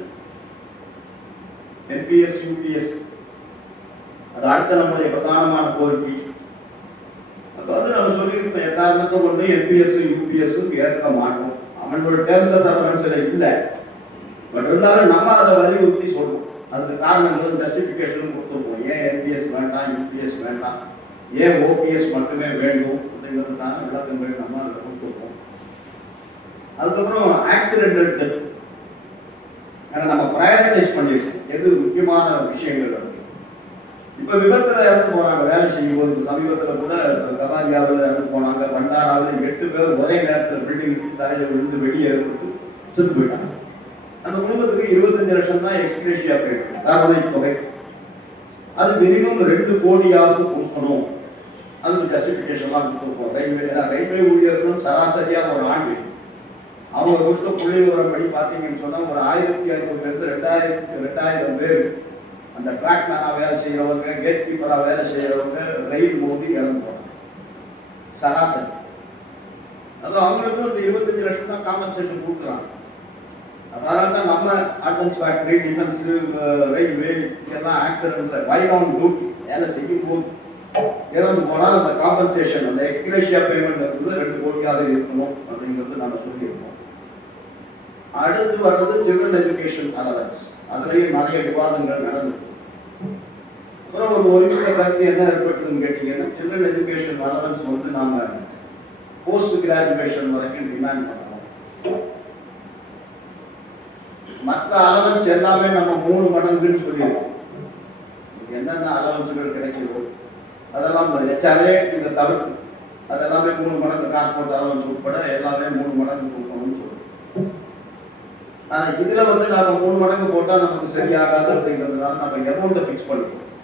NPS UPS. அது அடுத்த நம்முடைய பிரதானமான கோரிக்கை. அப்போ நம்ம சொல்லியிருக்கோம், எக்காரணத்தை கொண்டு NPS UPS ஏற்க மாட்டோம். அவனோட டேர்ம்ஸ் ஆஃப் ரெஃபரன்ஸ்ல இல்லை. பட் இருந்தாலும் நம்ம அதை வலியுறுத்தி சொல்லுவோம். அதுக்கு காரணங்களும் ஜஸ்டிஃபிகேஷனும் கொடுத்துருப்போம். ஏன் NPS வேண்டாம், UPS வேண்டாம், ஏன் OPS மட்டுமே வேண்டும் அப்படிங்கிறதுக்கான விளக்கங்கள் நம்ம அதில் கொடுத்துருப்போம். அதுக்கப்புறம் ஆக்சிடென்டல் டெத், ஏன்னா நம்ம ப்ரையாரிட்டைஸ் பண்ணியிருக்கோம் எது முக்கியமான விஷயங்கள் இருக்கு. இப்போ விபத்தில் இறந்து போனாங்க வேலை செய்யும் போது. சமீபத்தில் கூட கவாரியாவில் இறந்து போனாங்க. பண்டாராவில் 8 பேர் ஒரே நேரத்தில் பில்டிங் தரையில் விழுந்து வெளியே இருந்து செத்து போயிட்டாங்க. அந்த குடும்பத்துக்கு 25 லட்சம் தான் எக்ஸ்கிரேஷியா போயிருக்கு, தவணை தொகை. அது மினிமம் 2 கோடியாவது கொடுக்கணும். அதுக்கு ஜஸ்டிஃபிகேஷன்லாம் கொடுத்துருப்போம். ரயில்வே ஊழியர்களும் சராசரியாக ஒரு ஆண்டு அவங்க கொடுத்த புள்ளி விவரப்படி பார்த்தீங்கன்னு சொன்னால் ஒரு 1500 2000 பேர் அந்த ட்ராக் மேனாக வேலை செய்கிறவங்க, கேட் கீப்பராக வேலை செய்கிறவங்க ரயில் மோதி இறந்து போனாங்க சராசரி. அது அவங்களுக்கும் இந்த 25 லட்சம் தான் காம்பன்சேஷன் கொடுக்குறாங்க. அதனால தான் நம்ம ஆர்டன்ஸ் ஃபேக்டரி, டிஃபென்ஸு, ரயில்வே இதெல்லாம் ஆக்சிடென்ட்ல வைல் ஆன் டியூட்டி வேலை செய்யும் போது இறந்து போனால் அந்த காம்பன்சேஷன், அந்த எக்ஸ்கிரேஷியா பேமெண்ட் 2 கோடியாக இருக்கணும் அப்படிங்கிறது நம்ம சொல்லியிருக்கோம். அடுத்து வர்றது சில்ட்ரன் எஜுகேஷன் அலவன்ஸ். அதுலேயும் நிறைய விவாதங்கள் நடந்தது. அப்புறம் ஒரு ஒருமித்த கருத்து என்ன ஏற்பட்டதுன்னு கேட்டீங்கன்னா, சில்ட்ரன் எஜுகேஷன் அலவன்ஸ் நாம போஸ்ட் கிராஜுவேஷன் வரைக்கும் டிமாண்ட் பண்ணணும். மற்ற அலவன்ஸ் எல்லாமே நம்ம 3 மடங்குன்னு சொல்லியிருக்கோம். என்னென்ன அலவன்ஸுகள் கிடைக்கிறதோ அதெல்லாம் HRA இதை தவிர்த்து அதெல்லாமே 3 மடங்கு டிரான்ஸ்போர்ட் அலவன்ஸ் உட்பட எல்லாமே 3 மடங்கு கொடுக்கணும்னு சொல்லுவோம். ஆனால் இதில் நம்ம 3 மடங்கு போட்டால் நமக்கு சரியாகாது அப்படிங்கிறதுனால நம்ம அமௌண்ட்டை ஃபிக்ஸ் பண்ணிக்கணும்.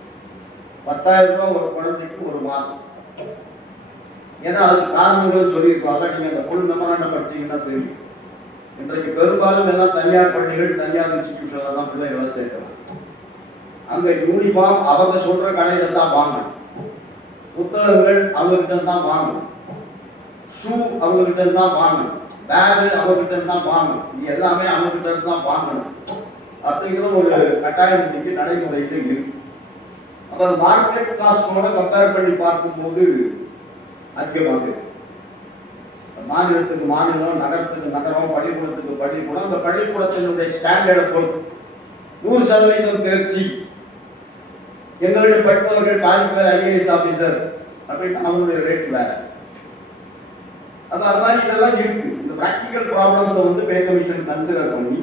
10,000 ரூபாய் ஒரு குழந்தைக்கு ஒரு மாதம். ஏன்னா அதுக்கு காரணங்கள் சொல்லியிருக்கோம். அதான் நீங்கள் அந்த ஃபுல் மெமராண்டம் படிச்சீங்கன்னா தெரியும். இன்றைக்கு பெரும்பாலும் எல்லாம் தனியார் பள்ளிகள், தனியார் இன்ஸ்டிடியூஷனில் தான் பிள்ளைகளை சேர்க்கலாம். அங்கே யூனிஃபார்ம் அவங்க சொல்கிற கடையில் தான் வாங்கணும், புத்தகங்கள் அவங்ககிட்ட தான் வாங்கணும், ஷூ அவங்ககிட்ட தான் வாங்கணும், பேகு அவங்ககிட்ட தான் வாங்கணும், இது எல்லாமே அவங்ககிட்ட தான் வாங்கணும் அப்படிங்கிற ஒரு கட்டாயம் இன்னைக்கு நடைமுறையில் இருக்கு. அப்போ அந்த மார்க்கெட் காஸ்டோட கம்பேர் பண்ணி பார்க்கும்போது அதிகமாக மாநிலத்துக்கு மாநிலம், நகரத்துக்கு நகரம், பள்ளிக்கூடத்துக்கு பள்ளிக்கூடம், அந்த பள்ளிக்கூடத்தினுடைய ஸ்டாண்டர்டை பொறுத்து 100% தேர்ச்சி, எங்களுடைய படித்தவர்கள் 4 பேர் IAS ஆஃபீஸர் அப்படின்னு அவங்களுடைய ரேட் வேற. அப்போ அது மாதிரி இதெல்லாம் இருக்கு. இந்த ப்ராக்டிக்கல் ப்ராப்ளம்ஸை பே கமிஷன் கன்சிடர் பண்ணி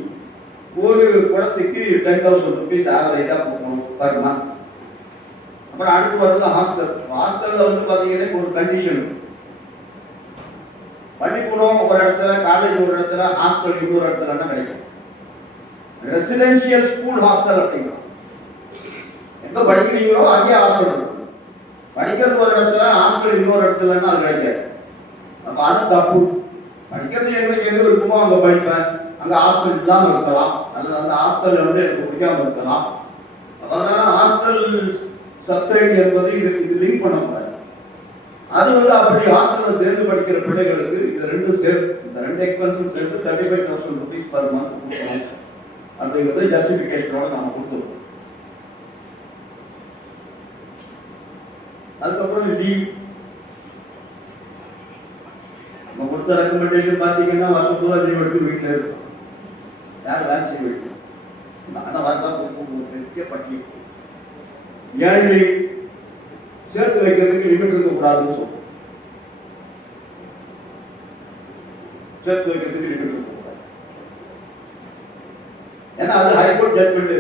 ஒரு குளத்துக்கு 10,000 rupees ஆவரேஜாக போகணும் பர் மந்த். அப்புறம் அடுத்து வர்றது ஹாஸ்டல். ஹாஸ்டலில் பார்த்தீங்கன்னா ஒரு கண்டிஷன், பள்ளிக்கூடம் ஒரு இடத்துல, காலேஜ் ஒரு இடத்துல, ஹாஸ்டல் இன்னொரு இடத்துலன்னா கிடைக்கும். ரெசிடென்ஷியல் ஸ்கூல் ஹாஸ்டல் அப்படிங்கிறோம். எங்க படிக்கிறீங்களோ அங்கேயே ஹாஸ்டல் இருக்கும். படிக்கிறது ஒரு இடத்துல, ஹாஸ்டல் இன்னொரு இடத்துலன்னா அது கிடைக்காது. அப்போ அது தப்பு. படிக்கிறது எங்களுக்கு எங்க இருக்குமோ அங்கே படிப்பேன், அங்கே ஹாஸ்டல் இல்லாமல் இருக்கலாம், அல்லது அந்த ஹாஸ்டல் வந்து எனக்கு பிடிக்காமல் இருக்கலாம். அதனால ஹாஸ்டல் சப்சைடி என்பது இது லிங்க் பண்ணக்கூடாது. அது வந்து அப்படி ஹாஸ்டலில் சேர்ந்து படிக்கிற பிள்ளைகளுக்கு இது ரெண்டும் சேர்த்து, இந்த ரெண்டு எக்ஸ்பென்ஸும் சேர்த்து 35,000 rupees per month கொடுக்கணும் அப்படிங்கிறது ஜஸ்டிஃபிகேஷனோட நம்ம கொடுத்துருக்கோம். அதுக்கப்புறம் லீவ் நம்ம கொடுத்த ரெக்கமெண்டேஷன் பார்த்தீங்கன்னா வருஷம் பூரா லீவ் எடுத்து வீட்டில் இருக்கும். யார் வேலை செய்ய வைக்கும்? ஆனால் வரதான் பெரிய பட்டி ஏழை சேர்த்து வைக்கிறதுக்கு லிமிட் இருக்கக்கூடாதுன்னு சொல்லுவோம். சேர்த்து வைக்கிறதுக்கு லிமிட் இருக்கக்கூடாது. ஏன்னா அது ஹைகோர்ட் ஜட்மெண்ட்,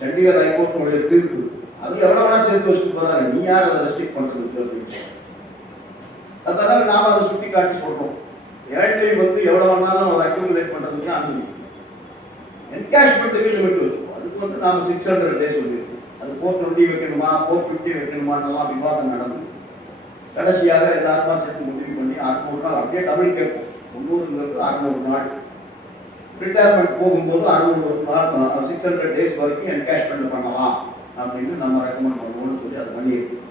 சண்டிகர் ஹைகோர்ட்டுடைய தீர்ப்பு. அது எவ்வளவு வேணா சேர்த்து வச்சுட்டு போறாரு, நீ யார் அதை ரெஸ்ட்ரிக்ட் பண்றதுக்கு அப்படின்னு. அதனால நாம அதை சுட்டி காட்டி சொல்றோம். ஏழை வந்து எவ்வளவு வேணாலும் ஒரு அக்யூமுலேட் பண்றதுக்கு அனுமதி. என்கேஷ்மெண்ட்டுக்கு லிமிட் வச்சுக்கோம். அதுக்கு வந்து நாம 600 days சொல்லியிருக்கோம். அது 420 வைக்கணுமா 450 வைக்கணுமான்னெல்லாம் விவாதம் நடந்து கடைசியாக எல்லாருமா சேர்த்து முடிவு பண்ணி 600 நாள் அப்படியே டபுள் கேட்போம். 90ங்கிறது 600 நாள். ரிட்டையர்மெண்ட் போகும்போது 600 நாள் 600 days வரைக்கும் என்கேஷ்மெண்ட் பண்ணலாம் அப்படின்னு நம்ம ரெக்கமெண்ட் பண்ணுவோம்னு சொல்லி அதை பண்ணியிருக்கோம்.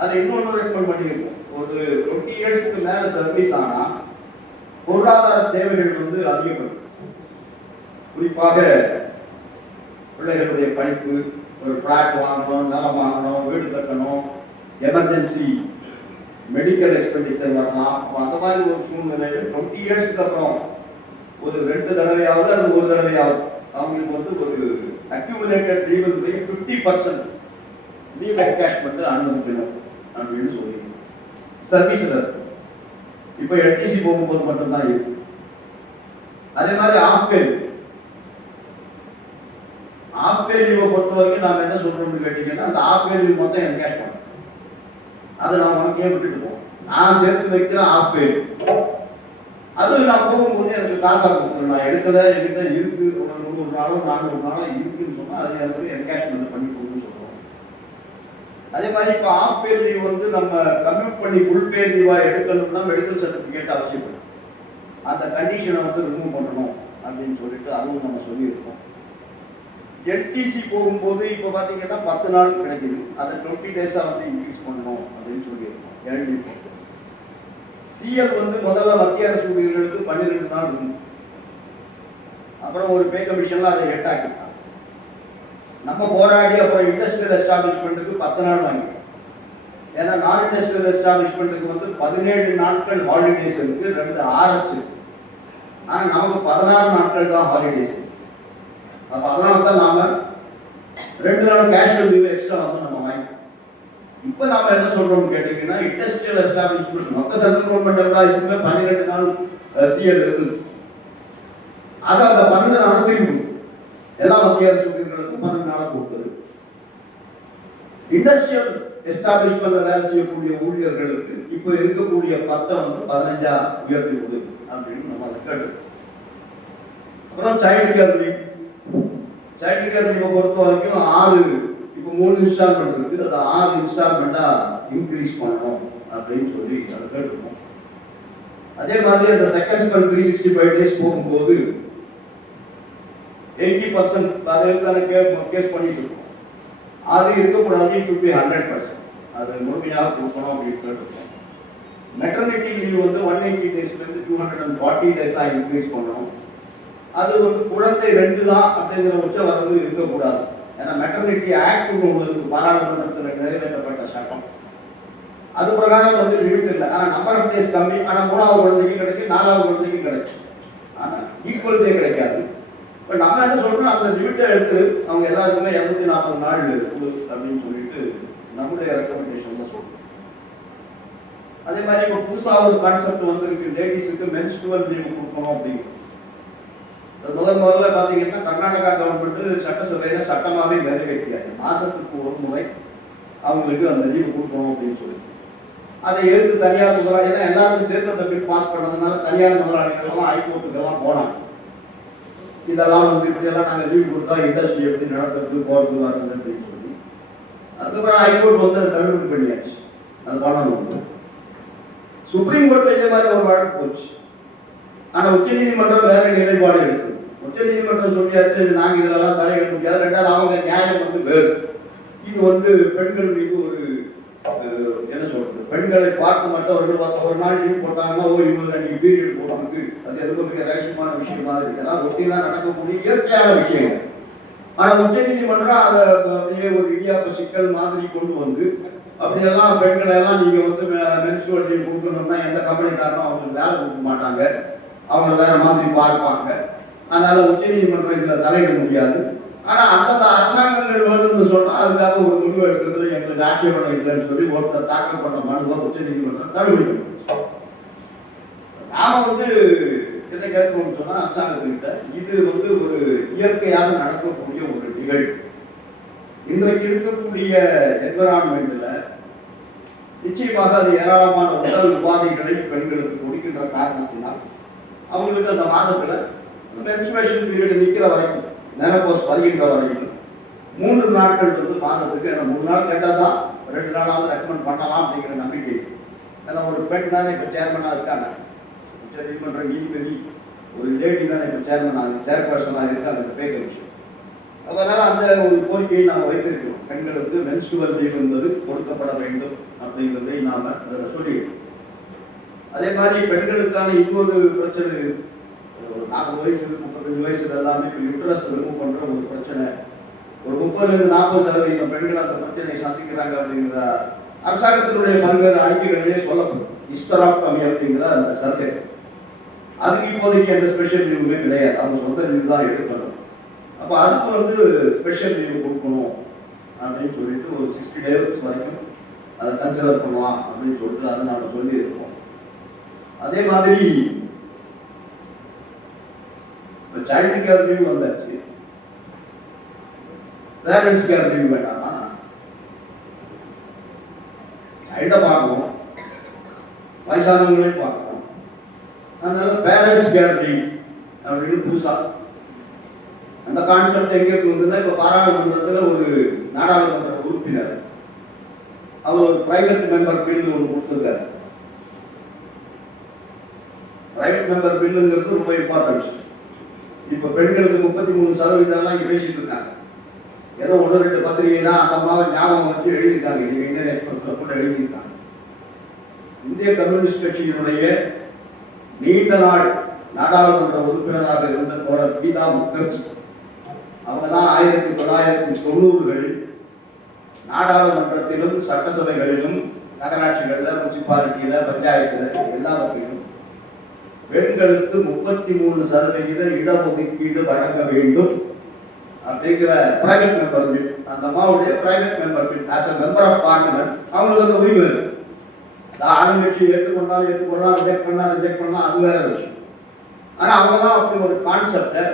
அது இன்னொன்று ரெக்கமெண்ட் பண்ணியிருக்கோம். ஒரு 20 yearsக்கு மேல சர்வீஸ் ஆனா பொருளாதார தேவைகள் வந்து அதிகப்படும். குறிப்பாக பிள்ளைகளுடைய படிப்பு, ஒரு ஃபிளாட் வாங்கணும், நிலம் வாங்கணும், வீடு கட்டணும், எமர்ஜென்சி மெடிக்கல் எக்ஸ்பெண்டிச்சர் வரலாம். அந்த மாதிரி ஒரு சூழ்நிலையில் 20 yearsக்கு அப்புறம் ஒரு 2 தடவையாவது அல்லது ஒரு தடவையாவது அவங்களுக்கு வந்து ஒரு அக்யூமுலேட்டட் லீவுடைய 50% லீவ் என்கேஷ்மெண்ட் அனுமதிக்கணும் அப்படின்னு சொல்லி சர்வீஸ்ல இருக்கும். இப்போ எல்டிசி போகும்போது மட்டும்தான் இருக்கு. அதே மாதிரி ஆஃப் பே லீவை பொறுத்த வரைக்கும் நாம என்ன சொல்றோம்னு கேட்டீங்கன்னா, அந்த ஆஃப் பே லீவ் மொத்தம் என்கேஷ் பண்ணணும். அதை நான் உனக்கே விட்டுட்டு போவோம். நான் சேர்த்து வைக்கிற ஆஃப் பே அது நான் போகும்போது எனக்கு காசா கொடுக்கணும். நான் எடுக்கல, என்கிட்ட இருக்கு, ஒரு 100 நாளோ 400 நாளோ இருக்குன்னு சொன்னா அது எனக்கு என்கேஷ்மெண்ட் பண்ணி கொடுன்னு சொல்றோம். அதே மாதிரி இப்போ ஆஃப் பே லீவ் வந்து நம்ம கம்ப்யூட் பண்ணி ஃபுல் பே லீவா எடுக்கணும்னா மெடிக்கல் சர்டிஃபிகேட் அவசியப்படும். அந்த கண்டிஷனை வந்து ரிமூவ் பண்ணணும் அப்படின்னு சொல்லிட்டு அதுவும் நம்ம சொல்லியிருக்கோம். எல்டிசி போகும்போது இப்போ பார்த்தீங்கன்னா 10 நாள் கிடைக்குது. அதை 20 days வந்து இன்க்ரீஸ் பண்ணணும் அப்படின்னு சொல்லியிருக்கோம். ஏழு சிஎல் வந்து முதல்ல மத்திய அரசு ஊழியர்களுக்கு 12 நாள் இருக்கும். அப்புறம் ஒரு பே கமிஷன்ல அதை 8 ஆக்கிட்டாங்க. நம்ம போராடி அப்புறம் இண்டஸ்ட்ரியல் எஸ்டாப்ளிஷ்மெண்ட்டுக்கு 10 நாள் வாங்கிட்டோம். ஏன்னா நான் இண்டஸ்ட்ரியல் எஸ்டாப்ளிஷ்மெண்ட்டுக்கு வந்து 17 நாட்கள் ஹாலிடேஸ் இருக்கு, 2 RH. ஆனால் நமக்கு 16 நாட்கள் தான் ஹாலிடேஸ். அப்போ அதனால தான் நாம 2 நாள் கேஷுவல் லீவ் எக்ஸ்ட்ரா வந்து நம்ம வாங்கிட்டோம். இப்போ நாம என்ன சொல்றோம்னு கேட்டீங்கன்னா, இண்டஸ்ட்ரியல் எஸ்டாப்ளிஷ்மெண்ட் மொத்த சென்ட்ரல் கவர்மெண்ட் எம்ப்ளாயிஸுமே 12 நாள் சிஎல் இருக்குது. அதை அந்த 12 நாள் திரும்பி எல்லா மத்திய அரசு ஊழியர்களுக்கும் 12 நாள் கொடுத்தது. இண்டஸ்ட்ரியல் எஸ்டாப்ளிஷ்மெண்ட் வேலை செய்யக்கூடிய ஊழியர்களுக்கு இப்போ இருக்கக்கூடிய 10 வந்து 15 உயர்த்தி கொடுக்கு அப்படின்னு நம்ம ரெக்கார்டு. அப்புறம் சைல்டு கேர் லீவ் பொறுத்த வரைக்கும் 6 இப்போ 3 இன்ஸ்டால்மெண்ட் இருக்குது. அதை 6 இன்ஸ்டால்மெண்டா இன்க்ரீஸ் பண்ணணும் அப்படின்னு சொல்லி அதை கேட்டுருக்கோம். அதே மாதிரி அந்த செகண்ட் ஸ்பெல் 365 days போகும்போது 80% அதை கேஸ் பண்ணிட்டு இருக்கோம். அது இருக்கக்கூடாது, should be 100%. அது முழுமையாக கொடுக்கணும் அப்படின்னு கேட்டுருக்கோம். மெட்டர்னிட்டி லீவ் வந்து 180 daysலேருந்து 240 days இன்க்ரீஸ் பண்ணணும். அது வந்து குழந்தை 2 தான் அப்படிங்கிற உச்ச வரம்பு இருக்கக்கூடாது. ஏன்னா மெட்டர்னிட்டி ஆக்ட் ஒன்று பாராளுமன்றத்தில் நிறைவேற்றப்பட்ட சட்டம். அது பிரகாரம் வந்து லிமிட் இல்லை. ஆனால் நம்பர் ஆஃப் டேஸ் கம்மி. ஆனால் 3வது குழந்தைக்கு கிடைக்கும், 4வது குழந்தைக்கு கிடைக்கும். ஆனால் ஈக்குவல்டே கிடைக்காது. இப்போ நம்ம என்ன சொல்றோம், அந்த லிமிட்டை எடுத்து அவங்க எல்லாருக்குமே 240 நாள் கொடு அப்படின்னு சொல்லிட்டு நம்முடைய ரெக்கமெண்டேஷன்ல சொல்றோம். அதே மாதிரி இப்போ புதுசாக ஒரு கான்செப்ட் வந்து இருக்கு, லேடிஸுக்கு மென்ஸ்ட்ருவல் லீவ் கொடுக்கணும் அப்படிங்கிறது. முதல்ல பார்த்தீங்கன்னா கர்நாடகா கவர்மெண்ட் சட்டசபையில சட்டமாவே நிறைவேற்றியாங்க. மாசத்துக்கு ஒரு முறை அவங்களுக்கு அந்த லீவு கொடுக்கணும் அப்படின்னு சொல்லி அதை எதிர்த்து தனியார் முதலாளி, ஏன்னா எல்லாருக்கும் சேர்த்து அந்த பில் பாஸ் பண்ணதுனால தனியார் முதலாளிகள்லாம் ஹைகோர்ட்டுக்கெல்லாம் போனாங்க. இதெல்லாம் வந்து இப்படியெல்லாம் நாங்கள் லீவ் கொடுத்தா இண்டஸ்ட்ரி எப்படி நடத்துறது போகிறது வருது அப்படின்னு சொல்லி அதுக்கப்புறம் ஹைகோர்ட் வந்து அதை தள்ளுபடி பண்ணியாச்சு. அது பண்ணணும். சுப்ரீம் கோர்ட்ல இதே மாதிரி ஒரு வழக்கு போச்சு. ஆனா உச்ச நீதிமன்றம் வேற நிலைப்பாடு எடுக்கும். உச்ச நீதிமன்றம் சொல்லியாச்சு நாங்க இதெல்லாம் தலையிட முடியாது. ரெண்டாவது அவங்க நியாயம் வந்து வேறு. இது வந்து பெண்கள் மீது ஒரு என்ன சொல்றது, பெண்களை பார்த்து மற்றவர்கள் ஒரு நாள் லீவ் போட்டாங்கன்னா இவங்க நீங்க பீரியட் போடுறது அது எதுவும் மிக ரகசியமான விஷயமா இருக்கு. அதெல்லாம் ரொட்டீனா நடக்கக்கூடிய இயற்கையான விஷயங்கள். ஆனா உச்ச நீதிமன்றம் அதை அப்படியே ஒரு இடியாப்ப சிக்கல் மாதிரி கொண்டு வந்து அப்படியெல்லாம் பெண்கள் எல்லாம் நீங்க வந்து மென்சுவல் லீவ் கொடுக்கணும்னா எந்த கம்பெனிக்காரனும் அவங்களுக்கு வேலை கொடுக்க மாட்டாங்க, அவங்க வேற மாதிரி பார்ப்பாங்க. அதனால உச்ச நீதிமன்றம் இதுல தலையிட முடியாது. ஆனா அந்தந்த அரசாங்கங்கள் வேணும்னு சொன்னா அதுக்காக ஒரு முடிவு எடுக்கிறதுல எங்களுக்கு ஆட்சேபணம் இல்லைன்னு சொல்லி ஒருத்தர் தாக்கல் பண்ண மனுவை உச்ச நீதிமன்றம் தள்ளுபடி. நாம வந்து எதை கேட்கணும்னு சொன்னா அரசாங்கத்திட்ட இது வந்து ஒரு இயற்கையாக நடக்கக்கூடிய ஒரு நிகழ்வு. இன்றைக்கு இருக்கக்கூடிய என்விரான்மெண்ட்ல நிச்சயமாக அது ஏராளமான உடல் உபாதைகளை பெண்களுக்கு கொடுக்கின்ற காரணத்தினால் அவங்களுக்கு அந்த மாசத்துல மென்சுரேஷன் பீரியட் நிற்கிற வரைக்கும், மெனோபாஸ் வருகின்ற வரைக்கும் 3 நாட்கள் வந்து மாதத்துக்கு 3 நாள் கேட்டால் தான் 2 நாளாவது ரெக்கமெண்ட் பண்ணலாம் அப்படிங்கிற நம்பிக்கை. ஏன்னா ஒரு பெண் தானே இப்போ சேர்மனாக இருக்காங்க, உச்ச நீதிமன்ற நீதிபதி ஒரு லேடி தானே இப்போ சேர்பர்சனாக இருக்காங்க இந்த பே கமிஷன். அதனால் அந்த ஒரு கோரிக்கையை நாம் வைத்திருக்கிறோம். பெண்களுக்கு மென்சுரல் லீவ் என்பது கொடுக்கப்பட வேண்டும் அப்படிங்கிறதை நாம் அதில் சொல்லியிருக்கோம். அதே மாதிரி பெண்களுக்கான இன்னொரு பிரச்சனை, ஒரு 40 வயசு 35 வயசுல எல்லாமே யூட்ரஸ் ரிமூவ் பண்ற ஒரு பிரச்சனை. ஒரு 30-40% பெண்கள் அந்த பிரச்சனையை சந்திக்கிறாங்க அப்படிங்கிற அரசாங்கத்தினுடைய பல்வேறு அறிக்கைகளிலே சொல்லப்படும். ஹிஸ்டராக்டமி அப்படிங்கிற அந்த சர்ஜரி, அதுக்கு இப்போதைக்கு எந்த ஸ்பெஷல் லீவுமே கிடையாது, அவங்க சொந்த லீவ் தான் எடுக்கணும். அப்போ அதுக்கு வந்து ஸ்பெஷல் லீவ் கொடுக்கணும் அப்படின்னு சொல்லிட்டு ஒரு 60 days வரைக்கும் அதை கன்சிடர் பண்ணலாம் அப்படின்னு சொல்லிட்டு அதை நாங்கள் சொல்லியிருக்கோம். அதே மாதிரி சைல்டு கேர் லீவ் வந்தாச்சு, பேரண்ட்ஸ் கேர் லீவ் வேண்டாமா? சைல்டை பார்க்கணும், வயசானவங்களையும் பார்க்கணும். அதனால பேரண்ட்ஸ் கேர் லீவ் அப்படின்னு புதுசா அந்த கான்செப்ட் எங்க இருக்குதுன்னா, இப்ப பாராளுமன்றத்தில் ஒரு நாடாளுமன்ற உறுப்பினர் அவர் ஒரு பிரைவேட் மெம்பர் பில் ஒன்று கொடுத்திருக்காரு. பிரைவேட் மெம்பர் பில்லுங்கிறது ரொம்ப இம்பார்ட்டன்ட். இப்ப பெண்களுக்கு 33% இங்க பேசிட்டு இருக்காங்க. ஏதோ 1-2 பத்திரிகை தான் அந்த அம்மாவை ஞாபகம் வச்சு எழுதியிருக்காங்க. நீங்க இந்தியன் எக்ஸ்பிரஸ்ல கூட எழுதியிருக்காங்க. இந்திய கம்யூனிஸ்ட் கட்சியினுடைய நீண்ட நாள் நாடாளுமன்ற உறுப்பினராக இருந்த தோழர் கீதா முகர்ஜி, அவங்க தான் 1990களில் நாடாளுமன்றத்திலும் சட்டசபைகளிலும் நகராட்சிகளில் முனிசிபாலிட்டியில பஞ்சாயத்துல எல்லாவற்றிலும் பெண்களுக்கு 33% இடஒதுக்கீடு வழங்க வேண்டும் அப்படிங்கிற பிரைவேட் மெம்பர் பில், அந்த அம்மாவுடைய private member bill as a member of parliament அவங்களுக்கு அந்த உரிமை இருக்கு. ஆளுங்கட்சி ஏற்றுக்கொண்டாலும் ஏற்றுக்கொள்ளலாம், ரிஜெக்ட் பண்ணலாம், அது வேற விஷயம். ஆனா அவங்க தான் அப்படி ஒரு கான்செப்டை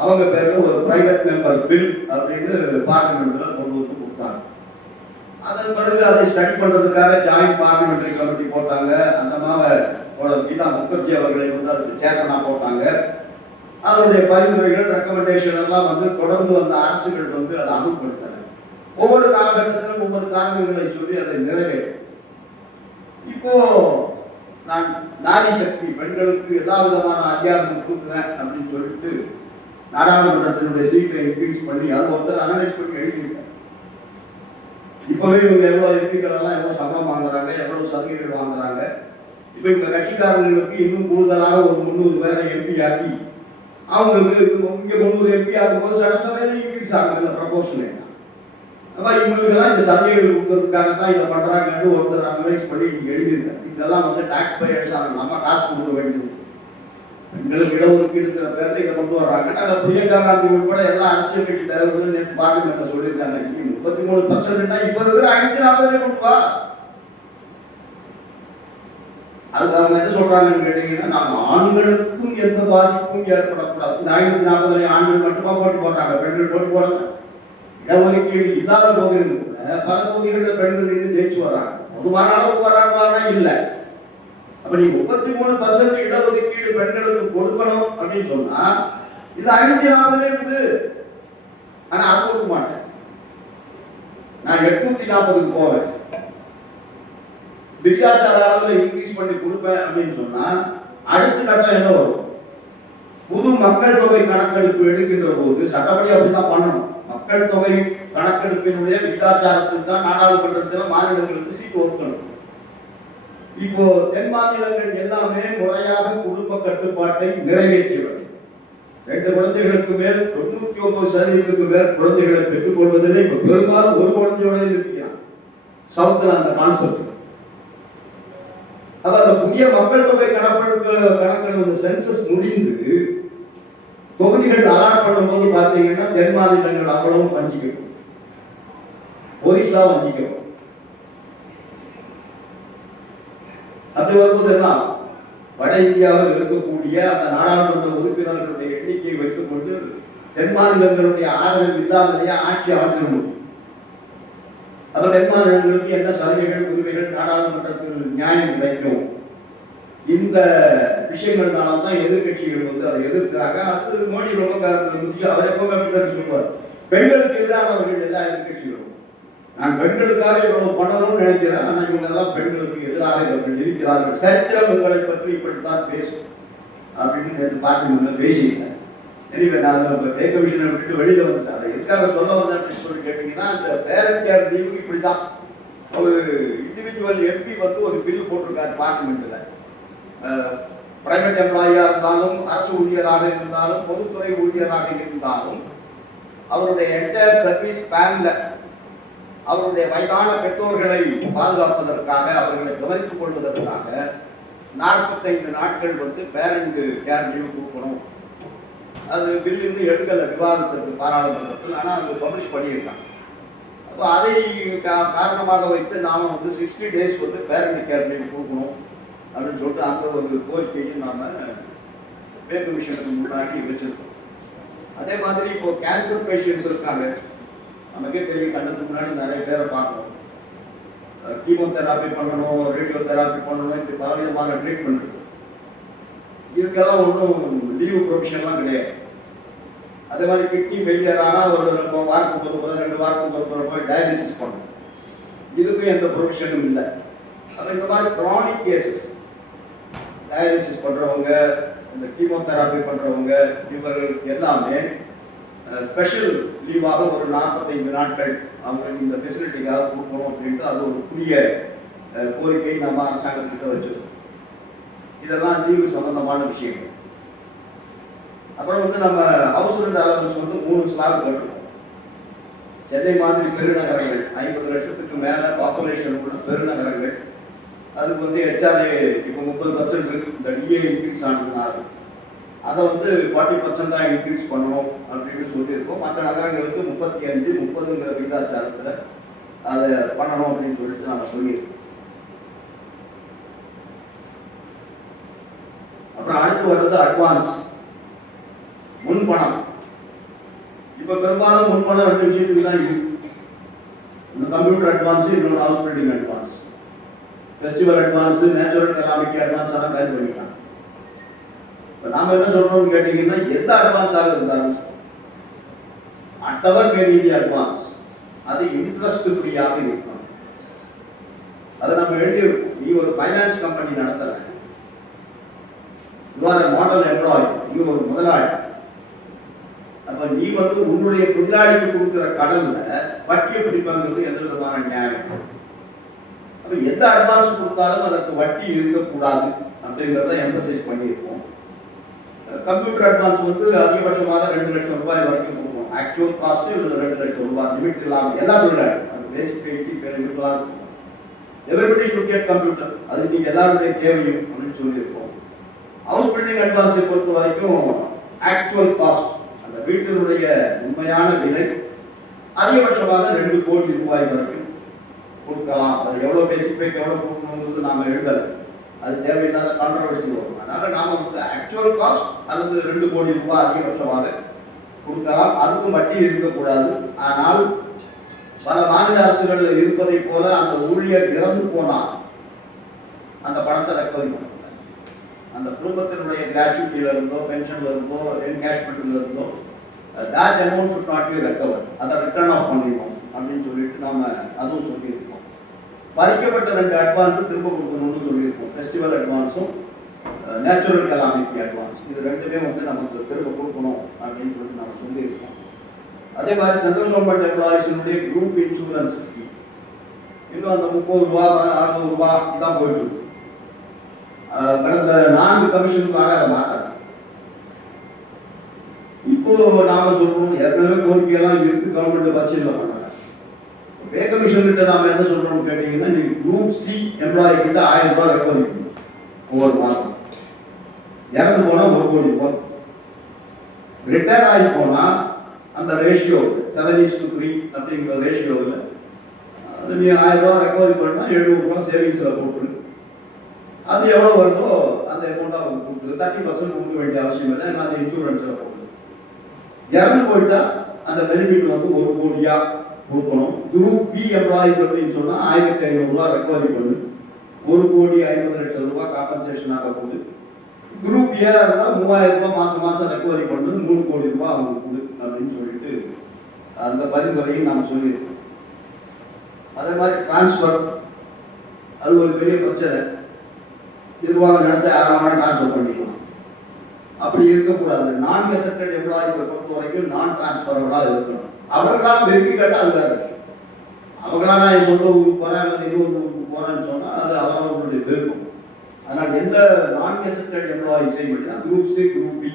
அவங்க பேர்ல ஒரு பிரைவேட் மெம்பர் பில் அப்படின்னு பார்லிமெண்ட்ல கொண்டு வந்து கொடுத்தாங்க. அதன் பிறகு அதை ஸ்டடி பண்றதுக்காக ஜாயிண்ட் பார்லிமெண்டரி கமிட்டி போட்டாங்க. அந்த அம்மாவை கீதா முகர்ஜி அவர்களை வந்து அதுக்கு சேர்மனா போட்டாங்க. அதனுடைய பரிந்துரைகள் ரெக்கமெண்டேஷன் எல்லாம் வந்து தொடர்ந்து வந்த அரசுகள் வந்து அதை அமுல்படுத்தின. ஒவ்வொரு காலகட்டத்திலும் ஒவ்வொரு காரணங்களை சொல்லி அதை நிறைவேற்றும். இப்போ நான் நாரி சக்தி, பெண்களுக்கு எல்லா விதமான அதிகாரமும் கொடுக்குறேன் அப்படின்னு சொல்லிட்டு நாடாளுமன்றத்தினுடைய சீட்டை இன்க்ரீஸ் பண்ணி அது ஒருத்தர் அனலைஸ் பண்ணி எழுதியிருக்காங்க. இப்பவே இவங்க எவ்வளவு எம்பிக்கள் எல்லாம் எவ்வளவு சம்பளம் வாங்குறாங்க, எவ்வளவு சலுகைகள் வாங்குறாங்க. இப்ப இந்த கட்சிக்காரங்களுக்கு இன்னும் கூடுதலாக ஒரு 300 பேரை எம்பி ஆக்கி அவங்களுக்கு இங்க 300 எம்பி ஆகும்போது சட்டசபையில இன்க்ரீஸ் ஆகுது ப்ரப்போசல். அப்ப இவங்களுக்கெல்லாம் இந்த சலுகைகள் கொடுக்கறதுக்காக தான் இதை பண்றாங்கன்னு ஒருத்தர் அனலைஸ் பண்ணி இங்க எழுதியிருக்காங்க. இதெல்லாம் வந்து டாக்ஸ் பேயர்ஸ் நம்ம காசு கொடுக்க வேண்டியது. பெண்களுக்கு இடஒதுக்கீடுங்கிற பேர்ல இதை கொண்டு வர்றாங்க. நாங்க பிரியங்கா காந்தி உட்பட எல்லா அரசியல் கட்சி தலைவர்களும் நேற்று பார்லிமெண்ட்ல சொல்லியிருக்காங்க, 33% இப்ப இருக்கிற 540 கொண்டு வா. அதுக்கு அவங்க என்ன சொல்றாங்கன்னு கேட்டீங்கன்னா, நம்ம ஆண்களுக்கும் எந்த பாதிப்பும் ஏற்படக்கூடாது. இந்த 540 ஆண்கள் மட்டுமா போட்டு போடுறாங்க, பெண்கள் போட்டு போடுறாங்க. இடஒதுக்கீடு இல்லாத போதிலும் கூட பல தொகுதிகளில் பெண்கள் நின்று ஜெயிச்சு வர்றாங்க. பொதுவான அளவுக்கு வர்றாங்கன்னா இல்லை. அப்ப நீ 33% இடஒதுக்கீடு பெண்களுக்கு கொடுக்கணும் அப்படின்னு சொன்னா இது 540 இருக்குது. ஆனா அது கொடுக்க மாட்டேன், நான் 840க்கு போவேன். வித்தியாசார அளவில் இன்க்ரீஸ் பண்ணி கொடுப்பேன் அப்படின்னு சொன்னா அடுத்த கட்டம் என்ன வரும்? புது மக்கள் தொகை கணக்கெடுப்பு எடுக்கின்ற போது சட்டப்படி அப்படிதான் பண்ணணும். மக்கள் தொகை கணக்கெடுப்பினுடைய விகிதாச்சாரத்தில் தான் நாடாளுமன்றத்தில் மாநிலங்களுக்கு சீட்டு ஒதுக்கணும். இப்போ தென் மாநிலங்கள் எல்லாமே முறையாக குடும்ப கட்டுப்பாட்டை நிறைவேற்றியவர். 2 குழந்தைகளுக்கு மேல் 99% மேல் குழந்தைகளை பெற்றுக் கொள்வதில்லை. இப்ப பெரும்பாலும் ஒரு குழந்தையோட இருக்கிறான் சவுத்துல அந்த கான்செப்ட். அப்ப அந்த புதிய மக்கள் தொகை கணக்கெடுப்பு சென்சஸ் முடிந்து தொகுதிகள் அலாட் பண்ணும்போது பாத்தீங்கன்னா தென் மாநிலங்கள் அவ்வளவும் வஞ்சிக்கும், ஒரிசா வஞ்சிக்கும். அப்படி வரும்போது என்ன, வட இந்தியாவில் இருக்கக்கூடிய அந்த நாடாளுமன்ற உறுப்பினர்களுடைய எண்ணிக்கையை வைத்துக் கொண்டு தென் மாநிலங்களுடைய ஆதரவு இல்லாமலேயே ஆட்சி அமைச்சிடணும். அப்ப தென் மாநிலங்களுக்கு என்ன சலுகைகள் உரிமைகள் நாடாளுமன்றத்தில் நியாயம் கிடைக்கும்? இந்த விஷயங்கள்னால தான் எதிர்கட்சிகள் வந்து அதை எதிர்க்கிறாங்க. அது மோடி ரொம்ப அவர் எப்பவுமே அப்படிதான் சொல்லுவார், பெண்களுக்கு எதிரானவர்கள் எல்லா எதிர்கட்சிகளும். நான் பெண்களுக்காக இவ்வளவு பண்ணணும்னு நினைக்கிறேன், ஆனால் இவங்க எல்லாம் பெண்களுக்கு எதிராக இவர்கள் இருக்கிறார்கள், சரித்திரங்களை பற்றி இப்படித்தான் பேசும் அப்படின்னு நேற்று பார்த்து முன்ன பேசியிருக்கேன். எனவே நான் பே கமிஷனை விட்டுட்டு வெளியில வந்துட்டேன். அதை எதுக்காக சொல்ல வந்தேன் அப்படின்னு சொல்லி கேட்டீங்கன்னா, இந்த பேரண்ட் கேர் லீவுக்கு இப்படிதான் ஒரு இண்டிவிஜுவல் எம்பி வந்து ஒரு பில் போட்டிருக்காரு பார்லிமெண்ட்ல. பிரைவேட் எம்ப்ளாயியா இருந்தாலும் அரசு ஊழியராக இருந்தாலும் பொதுத்துறை ஊழியராக இருந்தாலும் அவருடைய என்டையர் சர்வீஸ் பேன்ல அவருடைய வயதான பெற்றோர்களை பாதுகாப்பதற்காக அவர்களை கவனித்துக் கொள்வதற்காக 45 நாட்கள் வந்து பேரண்ட் கேர் லீவ் கொடுக்கணும். அது பில் இன்னும் எடுக்கல விவாதத்திற்கு பாராளுமன்றத்தில், ஆனால் அது பப்ளிஷ் பண்ணியிருக்காங்க. அப்போ அதை காரணமாக வைத்து நாம வந்து 60 days வந்து பேரண்ட் கேர் லீவ் கொடுக்கணும் அப்படின்னு சொல்லிட்டு அந்த ஒரு கோரிக்கையும் நாம பே கமிஷனுக்கு முன்னாடி வச்சிருக்கோம். அதே மாதிரி இப்போ கேன்சர் பேஷண்ட்ஸ் இருக்காங்க, நமக்கே தெரியும், கண்ணுக்கு முன்னாடி நிறைய பேரை பார்க்கணும். கீமோதெராப்பி பண்ணணும், ரேடியோ தெராப்பி பண்ணணும், இப்படி பலவிதமான ட்ரீட்மெண்ட். இதுக்கெல்லாம் ஒன்றும் லீவு ப்ரொவிஷன்லாம் கிடையாது. அதே மாதிரி கிட்னி ஃபெயிலியர் ஆனால் ஒரு வாரத்துக்கு ஒரு முறை 2 வாரத்துக்கு ஒரு போய் டயாலிசிஸ் பண்ணணும். இதுக்கும் எந்த ப்ரொவிஷனும் இல்லை. அது இந்த மாதிரி க்ரானிக் கேசஸ் டயாலிசிஸ் பண்ணுறவங்க, இந்த கீமோதெராப்பி பண்ணுறவங்க, இவர்களுக்கு எல்லாமே ஸ்பெஷல் லீவாக ஒரு 45 நாட்கள் அவங்களுக்கு இந்த ஃபெசிலிட்டிக்காக கொடுக்கணும் அப்படின்ட்டு அது ஒரு புதிய கோரிக்கை நம்ம அரசாங்கத்திட்ட வச்சிருக்கோம். இதெல்லாம் லீவு சம்பந்தமான விஷயங்கள். அப்புறம் வந்து நம்ம ஹவுஸ் ரெண்ட் அலவன்ஸ் வந்து 3 ஸ்லாப் கட்டணும். சென்னை மாதிரி பெருநகரங்கள் 50 லட்சத்துக்கு மேல பாப்புலேஷன் உள்ள பெருநகரங்கள், அதுக்கு வந்து HRA இப்போ 30% இருக்கு. இந்த DA இன்க்ரீஸ் ஆனதுனால அதை வந்து 40% இன்க்ரீஸ் பண்ணணும் அப்படின்னு சொல்லியிருக்கோம். மற்ற நகரங்களுக்கு 35, 30ங்கிற விகிதாச்சாரத்தில் அதை பண்ணணும் அப்படின்னு சொல்லிட்டு நாங்கள் சொல்லியிருக்கோம். அப்புறம் அடுத்து வர்றது அட்வான்ஸ், முன்பணம். இப்போ பெரும்பாலும் முன்பணம் 2 விஷயத்துக்கு தான் இருக்கு. ஒன்று கம்ப்யூட்டர் அட்வான்ஸ், இன்னொன்று house building advance. Festival advance, natural Calamity advance எல்லாம் கைது பண்ணிக்கலாம். இப்போ நாம என்ன சொல்றோம்னு கேட்டீங்கன்னா, எந்த அட்வான்ஸாக இருந்தாலும் அட்டவர் பெரிய அட்வான்ஸ் அது இன்ட்ரெஸ்ட் ஃப்ரீயாக இருக்கணும். அதை நம்ம எழுதியிருக்கோம். நீ ஒரு ஃபைனான்ஸ் கம்பெனி நடத்துற, யூ ஆர் மாடல் எம்ப்ளாயி, நீ ஒரு முதலாளி. அப்ப நீ வந்து உன்னுடைய தொழிலாளிக்கு கொடுக்குற கடன்ல வட்டியை பிடிப்பாங்கிறது எந்த விதமான நியாயம்? அப்ப எந்த அட்வான்ஸ் கொடுத்தாலும் அதற்கு வட்டி இருக்கக்கூடாது அப்படிங்கிறத எம்பசைஸ் பண்ணியிருக்கோம். கம்ப்யூட்டர் அட்வான்ஸ் வந்து அதிகபட்சமாக 2 லட்சம் ரூபாய் வரைக்கும் கொடுக்கணும். ஆக்சுவல் காஸ்ட் 2 லட்சம் ரூபாய், லிமிட் இல்லாமல் எல்லா தொழிலாளியும், அது பேசிக் பேசிக் லிமிட்லாம் இருக்கும். எவ்ரிபடி ஷுட் கெட் கம்ப்யூட்டர், அது நீங்க எல்லாருடைய தேவையும் அப்படின்னு சொல்லியிருக்கோம். ஹவுஸ் பில்டிங் அட்வான்ஸை பொறுத்த வரைக்கும் ஆக்சுவல் காஸ்ட், அந்த வீட்டினுடைய உண்மையான விலை அதிகபட்சமாக 2 கோடி ரூபாய் வரைக்கும் கொடுக்கலாம். அது எவ்வளவு பேசிக் பேக்கு எவ்வளவு கொடுக்கணுங்கிறது நாம எழுதலை, அது தேவையில்லாத கான்ட்ரவர்சி வரும். அதனால நாம வந்து ஆக்சுவல் காஸ்ட் அல்லது 2 கோடி ரூபாய் அதிகபட்சமாக கொடுக்கலாம். அதுக்கும் வட்டி இருக்கக்கூடாது. ஆனால் பல மாநில அரசுகள் இருப்பதை போல அந்த ஊழியர் இறந்து போனால் அந்த பணத்தை ரெக்கவரி பண்ணக்கூடாது. அந்த குடும்பத்தினுடைய கிராச்சுவிட்டியில இருந்தோ, பென்ஷன்ல இருந்தோ, என்கேஷ்மெண்ட்ல இருந்தோ that amount should not be recovered, அதை ரிட்டர்ன் ஆஃப் பண்ணிடணும் அப்படின்னு சொல்லிட்டு நாம அதுவும் சொல்லியிருக்கோம். பறிக்கப்பட்ட 2 அட்வான்ஸும் திரும்ப கொடுக்கணும்னு சொல்லியிருக்கோம். ஃபெஸ்டிவல் அட்வான்ஸும் நேச்சுரல் கலாமிட்டி அட்வான்ஸ், இது ரெண்டுமே வந்து நமக்கு திரும்ப கொடுக்கணும் அப்படின்னு சொல்லிட்டு நம்ம சொல்லியிருக்கோம். அதே மாதிரி சென்ட்ரல் கவர்மெண்ட் எம்ப்ளாயிஸினுடைய குரூப் இன்சூரன்ஸ் ஸ்கீம் இன்னும் அந்த 30 ரூபா 600 ரூபா இதான் போயிட்டு இருக்கு. கடந்த 4 கமிஷனுக்காக அதை மாற்றாங்க. இப்போ நாம சொல்றோம், ஏற்கனவே கோரிக்கையெல்லாம் இருக்கு, கவர்மெண்ட் பரிசீலனை பண்ணாங்க. பே கமிஷன் கிட்ட நாம என்ன சொல்றோம்னு கேட்டீங்கன்னா, நீங்க குரூப் சி எம்ப்ளாயி கிட்ட 1000 ரூபாய் ரெக்கவரி பண்ணணும் ஒவ்வொரு மாதம். இறந்து போனா 1 கோடி ரூபாய். ரிட்டையர் ஆகி போனா அந்த ரேஷியோ 7:3 அப்படிங்கிற ரேஷியோவில் அது நீ 1000 ரூபாய் ரெக்கவரி பண்ணா 700 ரூபாய் சேவிங்ஸ்ல போட்டு அது எவ்வளவு வருதோ அந்த அமௌண்ட் அவங்க கொடுத்துரு. 30% கொடுக்க வேண்டிய அவசியம் இல்லை, ஏன்னா அது இன்சூரன்ஸ்ல போட்டு. இறந்து போயிட்டா அந்த பெனிஃபிட் வந்து 1 கோடியா கொடுக்கணும். குரூப் பி எம்ப்ளாயிஸ் அப்படின்னு சொன்னா 1500 ரூபாய் ரெக்கவரி பண்ணு, 1,50,00,000 ரூபாய் காம்பன்சேஷன் ஆக போகுது. குரூப் ஏ இருந்தா 3000 ரூபாய் மாசம் மாசம் ரெக்கவரி பண்ணு, 3 கோடி ரூபாய் அவங்க கொடு அப்படின்னு சொல்லிட்டு அந்த பரிந்துரையும் நாம சொல்லியிருக்கோம். அதே மாதிரி டிரான்ஸ்பர், அது ஒரு பெரிய பிரச்சனை. நிர்வாகம் நினைச்சா யாராவது டிரான்ஸ்பர் பண்ணிக்கலாம். அப்படி இருக்கக்கூடாது. நான் கெசட்டட் எம்ப்ளாயிஸை பொறுத்த வரைக்கும் நான் டிரான்ஸ்பரபிளா இருக்கணும். அவர்களால் விரும்பி கேட்டால் அது வேற. அவங்களா நான் சொந்த ஊருக்கு போறேன் அல்லது இன்னொரு ஊருக்கு போறேன்னு சொன்னா அது அவர்களுடைய விருப்பம். அதனால் எந்த நான் கெசட்டட் எம்ப்ளாயிஸை மட்டும் குரூப் சி குரூப் பி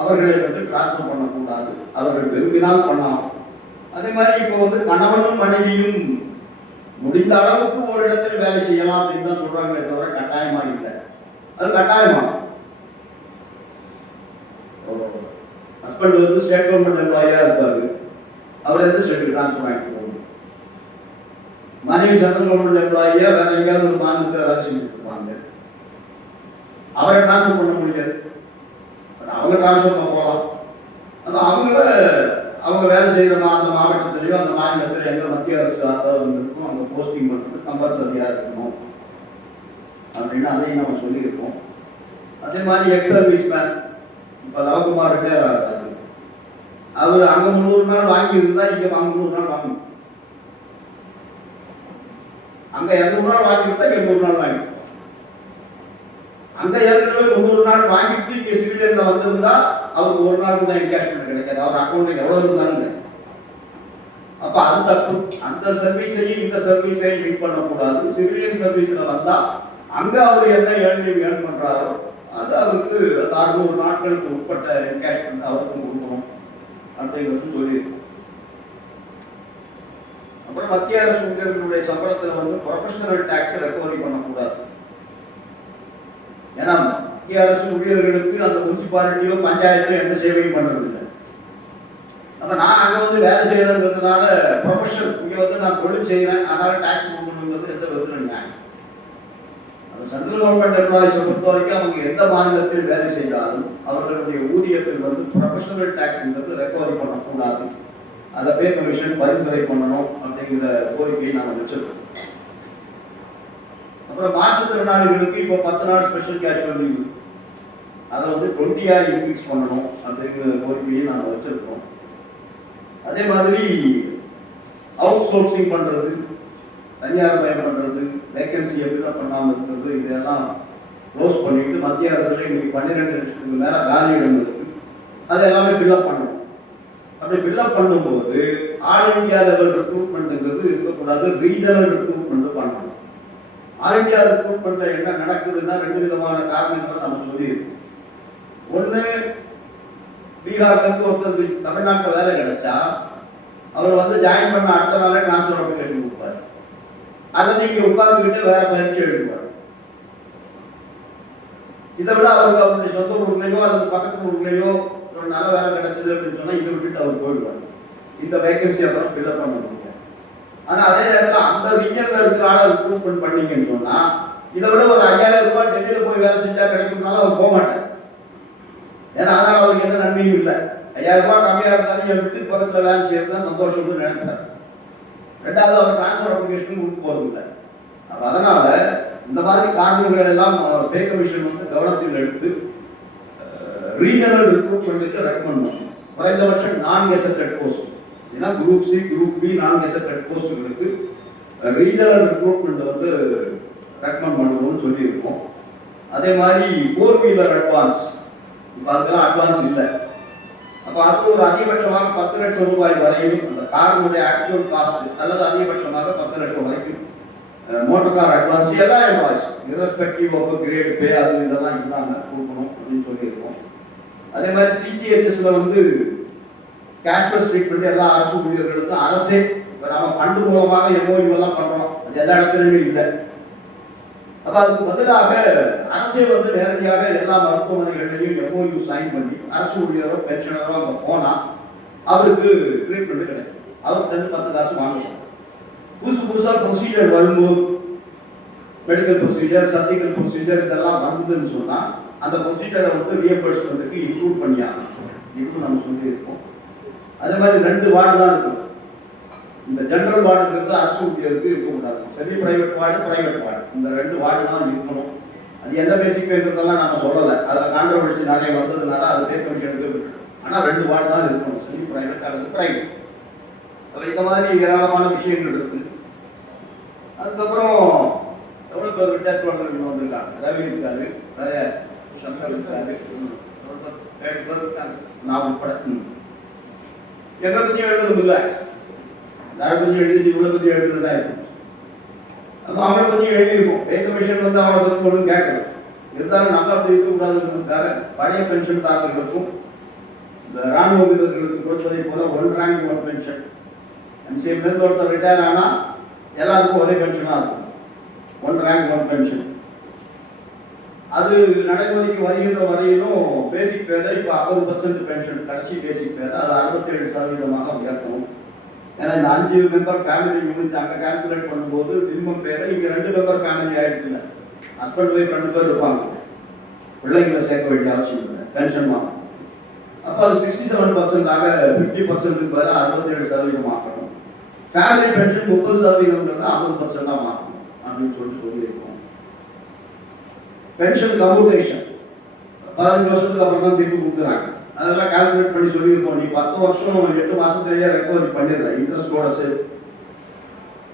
அவர்களை வந்து டிரான்ஸ்பர் பண்ணக்கூடாது. அவர்கள் விரும்பினால் பண்ணலாம். அதே மாதிரி இப்போ வந்து கணவனும் மனைவியும் முடிந்த அளவுக்கு ஒரு இடத்தில் வேலை செய்யலாம் அப்படின்னு தான் சொல்றாங்களே தவிர கட்டாயமா இல்லை. அது கட்டாயமா ஹஸ்பண்ட் வந்து ஸ்டேட் கவர்மெண்ட் எம்ப்ளாயியா இருப்பாரு, அவர் எந்த ஸ்டேட்டுக்கு டிரான்ஸ்பர் ஆகிட்டு போகணும். மனைவி சென்ட்ரல் கவர்மெண்ட் எம்ப்ளாயியா வேற எங்கேயாவது ஒரு மாநிலத்தில் வேலை செஞ்சுட்டு இருப்பாங்க, அவரை டிரான்ஸ்பர் பண்ண முடியாது. அவங்க டிரான்ஸ்பர் பண்ண போகலாம். அவங்க வேலை செய்கிற அந்த மாவட்டத்திலேயோ அந்த மாநிலத்தில் எங்க மத்திய அரசு இருக்கும் அங்கே போஸ்டிங் பண்ணுறது கம்பல்சரியாக இருக்கணும் அப்படின்னு அதையும் நம்ம சொல்லியிருக்கோம். அதே மாதிரி எக்ஸ் சர்வீஸ் மேன் இப்போ லவகுமார் ரிட்டையர் ஆகிறாரு, அவர் அங்கே 300 நாள் வாங்கியிருந்தா இங்கே 300 நாள் வாங்கணும். அங்கே 200 நாள் வாங்கியிருந்தா இங்கே 100 நாள் வாங்கணும். அங்க ஏற்கனவே 90 நாள் வாங்கிட்டு இங்க சிவிலியன்ல வந்திருந்தா அவருக்கு 1 நாள் கூட என்கேஷ்மெண்ட் கிடைக்காது. அவர் அக்கௌண்ட்ல எவ்வளவு இருந்தாலும் அப்ப அது தப்பு. அந்த சர்வீஸையும் இந்த சர்வீஸையும் லிங்க் பண்ணக்கூடாது. சிவிலியன் சர்வீஸ்ல வந்தா அங்க அவர் என்ன ஏர்ன் பண்றாரோ அது அவருக்கு அந்த 600 நாட்களுக்கு உட்பட்ட என்கேஷ்மெண்ட் அவருக்கும் கொடுக்கணும் அப்படிங்கிறது சொல்லியிருக்கோம். அப்புறம் மத்திய அரசு ஊழியர்களுடைய சம்பளத்துல வந்து ப்ரொஃபஷனல் டாக்ஸ் ரெக்கவரி பண்ணக்கூடாது. ஏன்னா மத்திய அரசு ஊழியர்களுக்கு அந்த முனிசிபாலிட்டியோ பஞ்சாயத்தோ எந்த சேவையும் பண்றது இல்லை. அப்ப நான் அங்க வந்து வேலை செய்யறதுனால ப்ரொஃபஷனல் இங்க வந்து நான் தொழில் செய்யறேன், அதனால டாக்ஸ் கொடுக்கணுங்கிறது எந்த விதத்துல நியாயம்? அந்த சென்ட்ரல் கவர்மெண்ட் எம்ப்ளாயிஸை பொறுத்த வரைக்கும் அவங்க எந்த மாநிலத்தில் வேலை செய்தாலும் அவர்களுடைய ஊதியத்தில் வந்து ப்ரொஃபஷனல் டாக்ஸ்ங்கிறது ரெக்கவரி பண்ணக்கூடாது. அதை பே கமிஷன் பரிந்துரை பண்ணணும் அப்படிங்கிற கோரிக்கையை நாங்கள் வச்சிருக்கோம். அப்புறம் மாற்றுத்திறனாளிகளுக்கு இப்போ 10 நாள் ஸ்பெஷல் கேஷுவல் லீவ் அதை வந்து 20 இன்க்ரீஸ் பண்ணணும் அப்படிங்கிற கோரிக்கையை நாங்கள் வச்சிருக்கோம். அதே மாதிரி அவுட் சோர்சிங் பண்றது, தனியார் மயம் பண்றது, வேகன்சியை ஃபில்அப் பண்ணாமல் இருக்கிறது, இதெல்லாம் க்ளோஸ் பண்ணிட்டு மத்திய அரசுல இன்னைக்கு 12 லட்சத்துக்கு மேல காலி இடம் இருக்கு, அது எல்லாமே ஃபில்அப் பண்ணணும். அப்படி ஃபில்அப் பண்ணும்போது ஆல் இந்தியா லெவல் ரெக்ரூட்மெண்ட்ங்கிறது இருக்கக்கூடாது, ரீஜனல் ரெக்ரூட்மெண்ட் பண்ணணும். ஆல் இந்தியா ரெக்ரூட்மெண்ட்ல என்ன நடக்குதுன்னா 2 விதமான காரணங்களை நம்ம சொல்லியிருக்கோம். ஒன்று, பீகார்லேருந்து ஒருத்தர் தமிழ்நாட்டில் வேலை கிடைச்சா அவர் வந்து ஜாயின் பண்ண அடுத்த நாளே டிரான்ஸ்ஃபர் அப்ளிகேஷன் கொடுப்பாரு, அல்லது இங்கே உட்கார்ந்துக்கிட்டு வேற பயிற்சி எழுதுவார். இதை விட அவருக்கு அவருடைய சொந்த ஊர்லையோ அல்லது பக்கத்து ஊர்லையோ ஒரு நல்ல வேலை கிடைச்சது அப்படின்னு சொன்னா இதை விட்டுட்டு அவர் போயிடுவார். இந்த வேகன்சி அப்புறம் ஃபில்அப் பண்ண முடியாது. ஆனா அதே நேரத்தில் அந்த ரீஜன்ல இருக்கிற ஆளை ரெக்ரூட்மெண்ட் பண்ணீங்கன்னு சொன்னா இதை விட ஒரு 5000 ரூபாய் டெல்லியில போய் வேலை செஞ்சா கிடைக்கும்னாலும் அவர் போக மாட்டார். ஏன்னா அதனால அவருக்கு எந்த நன்மையும் இல்லை. 5000 ரூபாய் கம்மியா இருந்தாலும் என் வீட்டு பக்கத்துல வேலை செய்யறது தான் சந்தோஷம்னு நினைக்கிறார். ரெண்டாவது அவர் டிரான்ஸ்பர் அப்ளிகேஷன் கொடுக்க போறது இல்லை. அதனால இந்த மாதிரி காரணங்கள் எல்லாம் பே கமிஷன் வந்து கவனத்தில் எடுத்து ரீஜனல் ரெக்ரூட்மெண்ட்டுக்கு ரெக்கமெண்ட் பண்ணும். குறைந்தபட்சம் நான் கெசட்டட் போஸ்ட், ஏன்னா குரூப் சி குரூப் பி நான் கெசட்டட் போஸ்ட்டுகளுக்கு ரீஜனல் ரெக்ரூட்மெண்ட் வந்து ரெக்கமெண்ட் பண்ணணும்னு சொல்லியிருக்கோம். அதே மாதிரி 4-வீலர் அட்வான்ஸ், இப்போ அதுக்கெல்லாம் அட்வான்ஸ் இல்லை. அப்போ அது ஒரு அதிகபட்சமாக 10 லட்சம் ரூபாய் வரையும் அந்த காரினுடைய ஆக்சுவல் காஸ்ட் அல்லது அதிகபட்சமாக 10 லட்சம் வரைக்கும் மோட்டர் கார் அட்வான்ஸ் எல்லாம் invoice irrespective of grade pay அது இதெல்லாம் இல்லாமல் கொடுக்கணும் அப்படின்னு சொல்லியிருக்கோம். அதே மாதிரி சிஜிஹெச்எஸ்ல வந்து கேஷ்லெஸ் ட்ரீட்மெண்ட் எல்லா அரசு ஊழியர்களுக்கும் அரசே நம்ம ஃபண்டு மூலமாக எம்ஓயு எல்லாம் பண்றோம், அது எல்லா இடத்துலையுமே இல்லை. அப்ப அதுக்கு பதிலாக அரசே வந்து நேரடியாக எல்லா மருத்துவமனைகளிலையும் எம்ஓயு சைன் பண்ணி அரசு ஊழியரோ பென்ஷனரோ அங்கே போனா அவருக்கு ட்ரீட்மெண்ட் கிடைக்கும். அவருக்கு 10 காசு வாங்கலாம். புதுசா ப்ரொசீஜர் வரும்போது மெடிக்கல் ப்ரொசீஜர், சர்ஜிக்கல் ப்ரொசீஜர் இதெல்லாம் வந்ததுன்னு சொன்னா அந்த ப்ரொசீஜரை வந்து ரீஎம்பர்ஸ்மெண்ட்டுக்கு இம்ப்ரூவ் பண்ணியாகணும். இதுவும் நம்ம சொல்லியிருக்கோம். அதே மாதிரி 2 வார்டு தான் இருக்கும். இந்த ஜெனரல் வார்டுங்கிறது அரசு ஊழியருக்கு இருக்கக்கூடாது. Semi private ward, private ward, இந்த 2 வார்டு தான் இருக்கணும். அது என்ன பேசிக் வேண்டதெல்லாம் நம்ம சொல்லலை. அதில் கான்ட்ரவர்சி நிறைய வந்ததுனால அது பே கமிஷனுக்கு விட்டுட்டோம். ஆனால் 2 வார்டு தான் இருக்கணும், செமி பிரைவேட் அல்லது பிரைவேட். அப்போ இந்த மாதிரி ஏராளமான விஷயங்கள் இருக்கு. அதுக்கப்புறம் எவ்வளோ பேர் ரிட்டையர் பண்ணுறவங்க வந்திருக்காங்க. ரவி இருக்காரு, நிறைய சங்கர் இருக்காரு, 7 பேர் இருக்காங்க, நான் உட்பட. எதை பற்றியும் எழுதணும் இல்லை, யாரை பற்றியும் எழுதி இவ்வளோ பற்றி எழுதுறதா இருக்கும். அப்போ அவனை பற்றியும் எழுதியிருக்கோம். பே கமிஷன் வந்து அவனை பற்றி ஒன்றும் கேட்கணும். இருந்தாலும் நம்ம அப்படி இருக்கக்கூடாதுன்றதுக்காக பழைய பென்ஷன் தாரர்களுக்கும் இந்த ராணுவ வீரர்களுக்கு கொடுப்பதை போல 1 ரேங்க் 1 பென்ஷன், எம்சிஎம்லேருந்து ஒருத்தர் ரிட்டையர் ஆனால் எல்லாருக்கும் ஒரே பென்ஷனாக இருக்கும். 1 ரேங்க் 1 பென்ஷன் அது நடைமுறைக்கு வருகின்ற வரையிலும் பேசிக் பேரை இப்போ 50% பென்ஷன் கடைசி பேசிக் பேரை அது 67% உயர்த்தணும். ஏன்னா இந்த 5 மெம்பர் ஃபேமிலி யூனிட் அங்கே கால்குலேட் பண்ணும்போது மினிமம் பேரை இங்கே 2 மெம்பர் ஃபேமிலி ஆகிடுச்சுல, ஹஸ்பண்ட் ஒய்ஃப் 2 பேர் இருப்பாங்க, பிள்ளைங்களை சேர்க்க வேண்டிய அவசியம் இல்லை, பென்ஷன் வாங்க. அப்போ அது 67%ஆக 50%க்கு வர 67% மாற்றணும். ஃபேமிலி பென்ஷன் 30%ங்கிறத 50%ஆக மாற்றணும் அப்படின்னு சொல்லியிருக்கோம். பென்ஷன் கம்யூட்டேஷன் 15 வருஷத்துக்கு அப்புறம் தான் திருப்பி கொடுக்குறாங்க. அதெல்லாம் கால்குலேட் பண்ணி சொல்லியிருக்கோம். நீ 10 வருஷம் 8 மாசத்துலேயே ரெக்கவரி பண்ணிடுற இன்ட்ரெஸ்டோட சேர்த்து.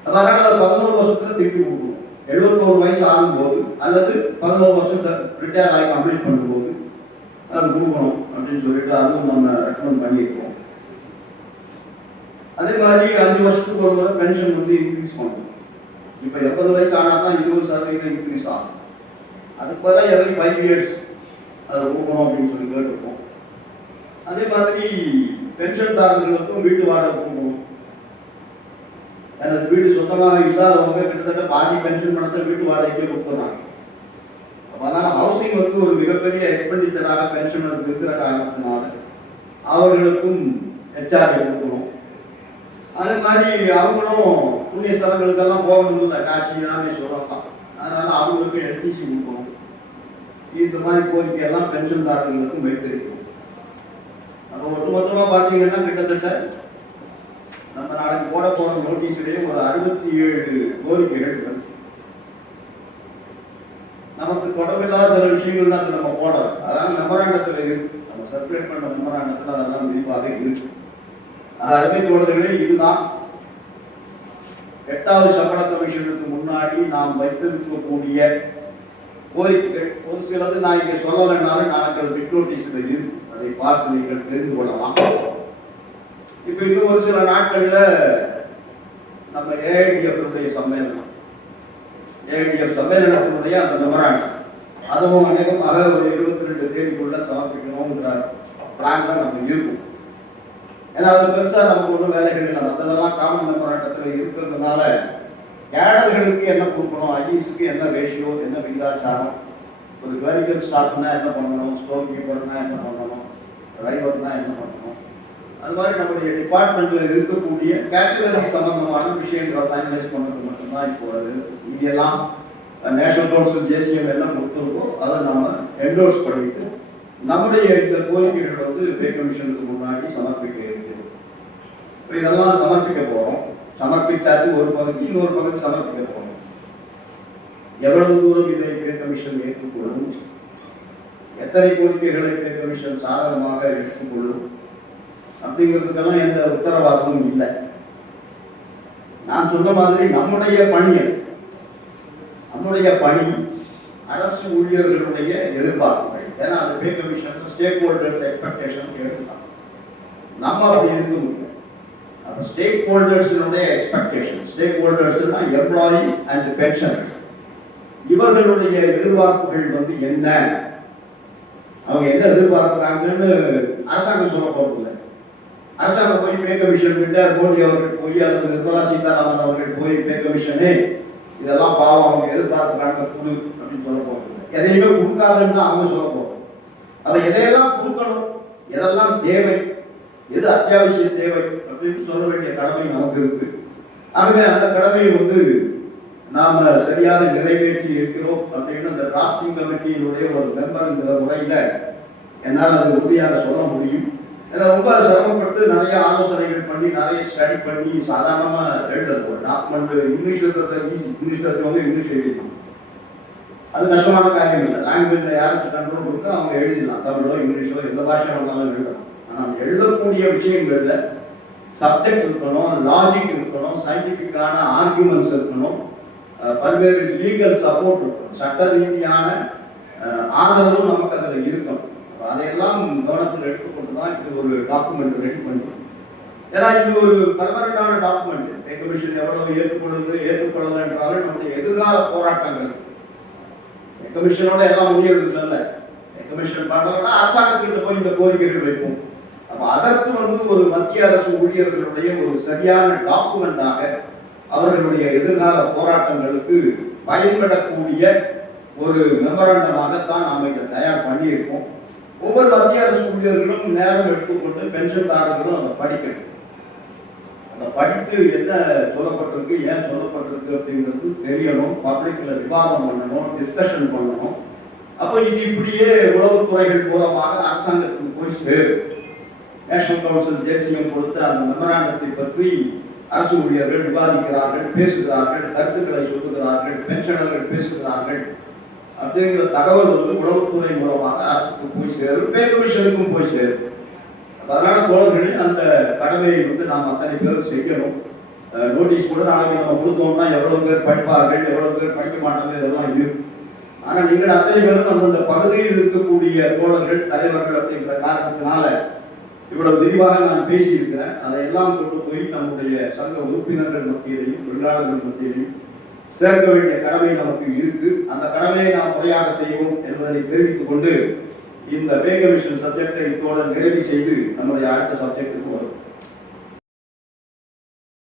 அதனால அதை 11 வருஷத்துல திருப்பி கொடுக்கணும். 71 வயசு ஆகும்போது அல்லது 11 வருஷம் ரிட்டையர் ஆகி கம்ப்ளீட் பண்ணும்போது அது கொடுக்கணும் அப்படின்னு சொல்லிட்டு அதுவும் நம்ம ரெக்கமெண்ட் பண்ணியிருக்கோம். அதே மாதிரி 5 வருஷத்துக்கு ஒரு முறை பென்ஷன் வந்து இன்க்ரீஸ் பண்ணணும். இப்போ 70 வயசு ஆனால் தான் 20% இன்க்ரீஸ் ஆகும். அதுக்கு பதிலாக எவ்ரி 5 இயர்ஸ் அதை கொடுக்கணும் அப்படின்னு சொல்லி கேட்டிருக்கோம். அதே மாதிரி பென்ஷன் தாரர்களுக்கும் வீட்டு வாடகை கொடுக்கணும். எனக்கு வீடு சொந்தமாக இல்லாதவங்க கிட்டத்தட்ட பாதி பென்ஷன் பணத்தை வீட்டு வாடகைக்கே கொடுத்துறாங்க. அதனால ஹவுசிங் வந்து ஒரு மிகப்பெரிய எக்ஸ்பெண்டிச்சராக பென்ஷன் இருக்கிற காரணத்தினால அவர்களுக்கும் ஹெச்ஆர் கொடுக்கணும். அதே மாதிரி அவங்களும் புண்ணிய ஸ்தலங்களுக்கெல்லாம் போகணும்ல, காசி ராமேஸ்வரம் தான், அதனால அவங்களுக்கு எல்டிசி கொடுக்கணும். இந்த மாதிரி கோரிக்கையெல்லாம் பென்ஷன் தாரர்களுக்கும் வைத்திருக்கணும். அப்போ ஒட்டுமொத்தமாக பார்த்தீங்கன்னா கிட்டத்தட்ட நம்ம நாளைக்கு போட போகிற நோட்டீஸ்லேயே ஒரு 67 கோரிக்கைகள் இருக்கு. நமக்கு தொடர்பில்லாத சில விஷயங்கள் தான் நம்ம போடலாம். அதான் மெமராண்டத்தில் இருக்கு, நம்ம சர்க்குலேட் பண்ண மெமராண்டத்தில் அதெல்லாம் விரிவாக இருக்கு. அருமை தோழர்களே, இதுதான் 8வது சம்பள கமிஷனுக்கு முன்னாடி நாம் வைத்திருக்கக்கூடிய கோரிக்கைகள். ஒரு சிலது நான் இங்கே சொல்லலைன்னாலும் நாளைக்கு அது பிட் நோட்டீஸில் இருக்கு, அதை பார்த்து நீங்கள் தெரிந்து கொள்ளலாம். இப்போ இன்னும் ஒரு சில நாட்களில் நம்ம ஏஐடிஎஃப் சம்மேளனம், ஏஐடிஎஃப் சம்மேளனத்தினுடைய அந்த மெமராண்டம் அதுவும் அநேகமாக ஒரு 22 தேதிக்குள்ள சமர்ப்பிக்கணுங்கிற பிளான் தான் நம்ம இருக்கும். ஏன்னா அது பெருசாக நமக்கு ஒன்றும் வேலைகள் இல்லை, மற்றதெல்லாம் காமன் மெமராண்டத்தில் இருக்கிறதுனால கேடர்களுக்கு என்ன கொடுக்கணும், ஐஇஸுக்கு என்ன ரேஷியோ, என்ன விகிதாச்சாரம், ஒரு கிளரிக்கல் ஸ்டாஃப்னா என்ன பண்ணணும், ஸ்டோர் கீப்பர்னா என்ன பண்ணணும், டிரைவர்னா என்ன பண்ணணும், அது மாதிரி நம்முடைய டிபார்ட்மெண்ட்டில் இருக்கக்கூடிய கேட்டகரி சம்பந்தமான விஷயங்களை ஃபைனலைஸ் பண்ணுறது மட்டும்தான் இப்போ இதெல்லாம் நேஷனல் கவுன்சில் ஜேசிஎம் எல்லாம் கொடுத்துருக்கோம். அதை நம்ம என்டோர்ஸ் பண்ணிட்டு நம்முடைய இந்த கோரிக்கைகள் வந்து பே கமிஷனுக்கு முன்னாடி சமர்ப்பிக்க இருக்கிறது. இப்போ இதெல்லாம் சமர்ப்பிக்க போகிறோம். சமர்ப்பிச்சாச்சு ஒரு பகுதி, இன்னொரு பகுதி சமர்ப்பிக்க போகிறோம். எவ்வளவு தூரம் இதை பே கமிஷன் ஏற்றுக்கொள்ளும், எத்தனை கோரிக்கைகளை பே கமிஷன் சாதகமாக எடுத்துக்கொள்ளும் அப்படிங்கிறதுக்கெல்லாம் எந்த உத்தரவாதமும் இல்லை. நான் சொன்ன மாதிரி நம்முடைய பணி அரசு ஊழியர்களுடைய எதிர்பார்ப்புகள். ஏன்னா அந்த pay commission stakeholders expectation எடுத்துக்கலாம். நம்ம அப்படி இருக்க முடியும். அப்போ ஸ்டேக் ஹோல்டர்ஸினுடைய எக்ஸ்பெக்டேஷன், ஸ்டேக் ஹோல்டர்ஸ்னா எம்ப்ளாயீஸ் அண்ட் பென்ஷனர்ஸ், இவர்களுடைய எதிர்பார்ப்புகள் என்ன, அவங்க என்ன எதிர்பார்க்கிறாங்கன்னு அரசாங்கம் சொல்ல போறதில்லை. அரசாங்கம் போய் பே கமிஷன் கிட்ட மோடி அவர்கள் போய் அல்லது நிர்மலா சீதாராமன் அவர்கள் போய் பே கமிஷனே இதெல்லாம் பாவம் அவங்க எதிர்பார்க்கிறாங்க குழு அப்படின்னு சொல்ல போறது, எதையுமே கொடுக்காதுன்னு தான் அவங்க சொல்ல போறோம். அதை எதையெல்லாம் கொடுக்கணும், எதெல்லாம் தேவை, எது அத்தியாவசிய தேவை அப்படின்னு சொல்ல வேண்டிய கடமை நமக்கு இருக்கு. ஆகவே அந்த கடமையை நாம சரியாக நிறைவேற்றி இருக்கிறோம் அப்படின்னு அந்த டிராஃப்டிங் கமிட்டியினுடைய ஒரு மெம்பர்ங்கிற முறையில என்னால் அது உறுதியாக சொல்ல முடியும். இதை ரொம்ப சிரமப்பட்டு நிறைய ஆலோசனைகள் பண்ணி நிறைய ஸ்டடி பண்ணி சாதாரணமா எழுதுறது ஒரு டாக்குமெண்ட். இங்கிலீஷ் இருக்கிறத ஈஸி, இங்கிலீஷ் இருக்கிறவங்க இங்கிலீஷ் எழுதிடலாம், அது கஷ்டமான காரியம் இல்லை. லாங்குவேஜ்ல யாருக்கு கண்ட்ரோல் கொடுத்து அவங்க எழுதிடலாம், தமிழோ இங்கிலீஷோ எந்த பாஷையாக இருந்தாலும் எழுதலாம். ஆனால் எழுதக்கூடிய விஷயங்கள்ல சப்ஜெக்ட் இருக்கணும், லாஜிக் இருக்கணும், சயின்டிபிக்கான ஆர்குமெண்ட்ஸ் இருக்கணும், பல்வேறு லீகல் சப்போர்ட் இருக்கணும், சட்ட ரீதியான ஆதரவும் நமக்கு அதில் இருக்கணும். அதையெல்லாம் கவனத்தில் எடுத்துக்கொண்டு தான் இது ஒரு டாக்குமெண்ட் ரெடி பண்ணுறோம். ஏன்னா இது ஒரு பர்மனண்டான டாக்குமெண்ட். பே கமிஷன் எவ்வளவு ஏற்றுக்கொள்ளல என்றாலும் நம்முடைய எதிர்கால போராட்டங்கள் பே கமிஷனோட எல்லாம் முடியறது இல்லை. பே கமிஷன் பண்ணோம்னா அரசாங்கத்திட்ட போய் இந்த கோரிக்கைகள் வைப்போம். அப்ப அதற்கு ஒரு மத்திய அரசு ஊழியர்களுடைய ஒரு சரியான டாக்குமெண்டாக அவர்களுடைய எதிர்கால போராட்டங்களுக்கு பயன்படக்கூடிய ஒரு மெமராண்டமாகத்தான் நாம் இதை தயார் பண்ணியிருக்கோம். ஒவ்வொரு மத்திய அரசு ஊழியர்களும் நேரம் எடுத்துக்கொண்டு பென்ஷன்தாரர்களும் அதை படிக்கணும். அதை படித்து என்ன சொல்லப்பட்டிருக்கு, ஏன் சொல்லப்பட்டிருக்கு அப்படிங்கிறது தெரியணும், பப்ளிக்ல விவாதம் பண்ணணும், டிஸ்கஷன் பண்ணணும். அப்போ இது இப்படியே உளவுத்துறைகள் மூலமாக அரசாங்கத்துக்கு போய் சேரும். நேஷனல் கவுன்சில் ஜேசிஎம் கொடுத்து அந்த மெமராண்டத்தை பற்றி அரசு ஊழியர்கள் விவாதிக்கிறார்கள், பேசுகிறார்கள், கருத்துக்களை சொல்லுகிறார்கள், பென்ஷனர்கள் பேசுகிறார்கள் அப்படிங்கிற தகவல் உளவுத்துறை மூலமாக அரசுக்கு போய் சேரும், பே கமிஷனுக்கும் போய் சேரும். அதனால தோழர்கள் அந்த கடமையை நாம் அத்தனை பேரும் செய்யணும். நோட்டீஸ் கூட நாளைக்கு நம்ம கொடுத்தோம்னா எவ்வளவு பேர் படிப்பார்கள், எவ்வளவு பேர் படிக்க மாட்டாங்க, இதெல்லாம் இருக்கு. ஆனால் நீங்கள் அத்தனை பேரும் அந்தந்த பகுதியில் இருக்கக்கூடிய தோழர்கள், தலைவர்கள் அப்படிங்கிற காரணத்தினால இவ்வளவு விரிவாக நான் பேசியிருக்கிறேன். அதையெல்லாம் கொண்டு போய் நம்முடைய சங்க உறுப்பினர்கள் மத்தியிலையும் தொழிலாளர்கள் மத்தியிலையும் சேர்க்க வேண்டிய கடமை நமக்கு இருக்கு. அந்த கடமையை நாம் முறையாக செய்வோம் என்பதை தெரிவித்துக் கொண்டு இந்த பே கமிஷன் சப்ஜெக்டை இத்தோடு நிறைவு செய்து நம்முடைய அடுத்த சப்ஜெக்டுக்கு வரும்.